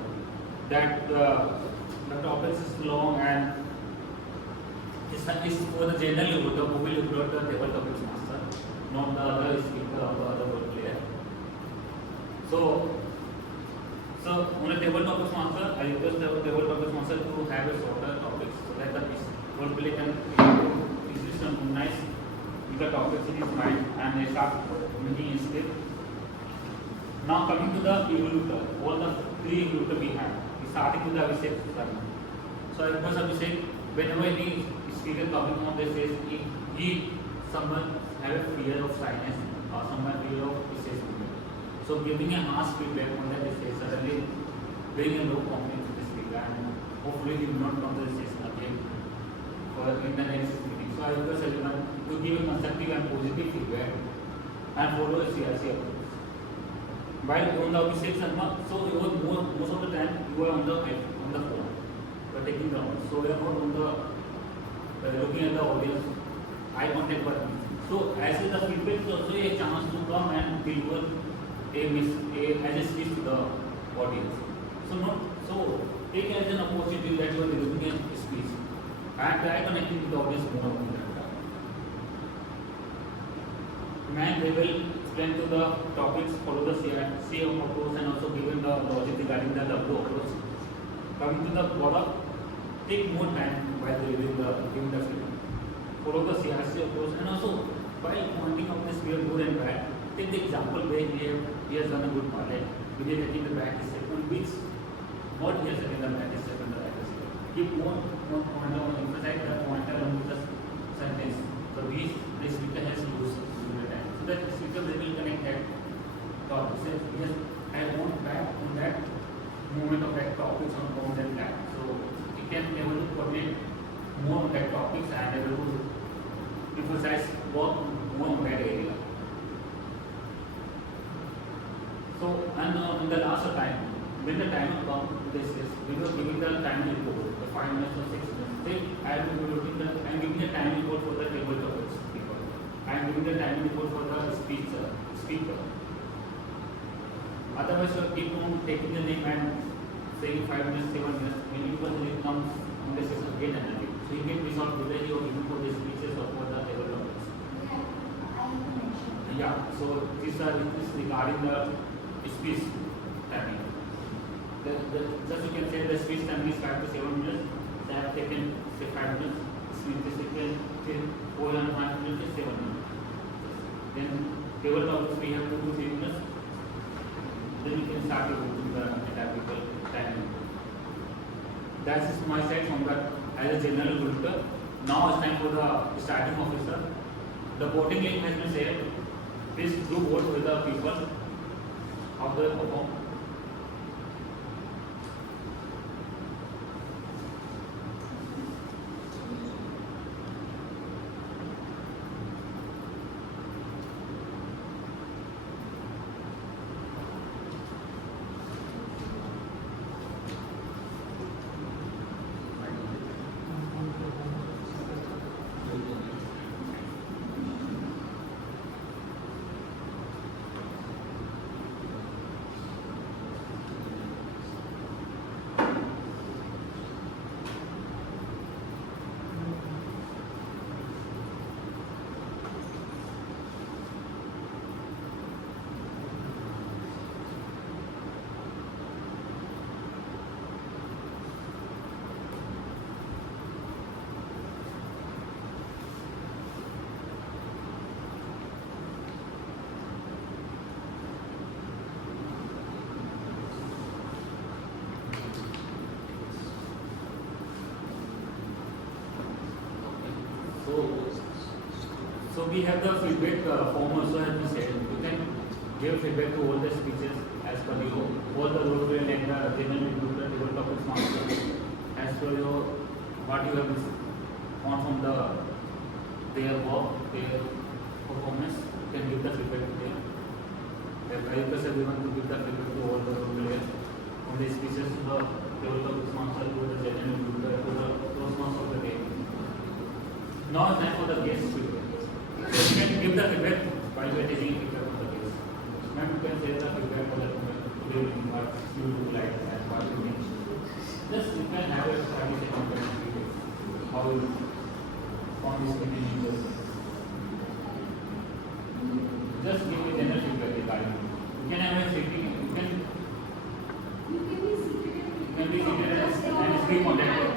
that the topics is long and is for the general who will upload the table topics master, not the other speaker or the other role player. So on a table topics master, I request the table topics master to have a shorter topics so that the role player can easily synchronize with the topics in his mind and they start making his script. Now coming to the evolutor, all the three evolutor we have, starting with the Abhishek Sharma. So I request Abhishek, whenever any speaker coming on this says he someone have a fear of shyness or someone fear of stage movement. So giving a harsh feedback on that stage suddenly bring a low confidence in the speaker and hopefully he will not come to the station again for in the next meeting. So I request everyone to give a constructive and positive feedback and follow a CRC approach. While on the Abhishek Sharma, so you were most of the time you are on the phone, you are taking the notes. So you are not on the looking at the audience, eye contact button. So as the feedback is also a chance to come and deliver as a speech to the audience. So take it as an opportunity that you are delivering a speech and try connecting with the audience more often than that. Man, they will explain to the topics, follow the CM approach and also given the logic regarding the W approach. Coming to the product, take more time while giving the feedback. Follow the CRC approach and also while pointing out this weird good and bad, take the example where he has done a good part, like we are taking the bad statement, which what he has taken the bad statement, the right statement. Keep more pointer on, emphasize the pointer on the sentence. So the speaker has used during the time. So that the speaker will connect that thought. He says, yes, I want back on that movement of that topics on that plan. So he can able to coordinate more on that topics and able to emphasize work more on that area. So and in the last time, when the timer comes, this is we were giving the time report, the 5 minutes or 6 minutes. Then I am giving a time report for the table topics people. I am giving the time report for the speaker. Otherwise, you keep on taking the name and saying 5 minutes, 7 minutes. Many people will come on the session again and again. So you get this out today or even for the speeches or for the table topics. Yeah. So these are regarding the speech timing. Just you can say the speech timing is 5 to 7 minutes. They have taken say 5 minutes. Speech is taken 4 and 5 minutes is 7 minutes. Then table topics we have 2 to 3 minutes. Then you can start with the typical timing. That is my side from that as a general auditor. Now it's time for the starting officer. The voting link has been shared. Please do vote with the people of the perform. So we have the feedback form also as we said. You can give feedback to all the speeches as per your all the role play like the general include the topics master as per your what you have found from their work, their performance. You can give the feedback to them. I request everyone to give the feedback to all the role players on the speeches to the table topics master to the general include to the Toastmasters of the day. Now it's time for the guest feedback. So you can give the feedback while we are taking feedback on the case. Ma'am, you can say the feedback for the today what you do like and what you think. Just you can have a 30-second feedback. How you found this meeting interesting. Just give me general feedback regarding. You can have a sitting. You can be seated and speak on that.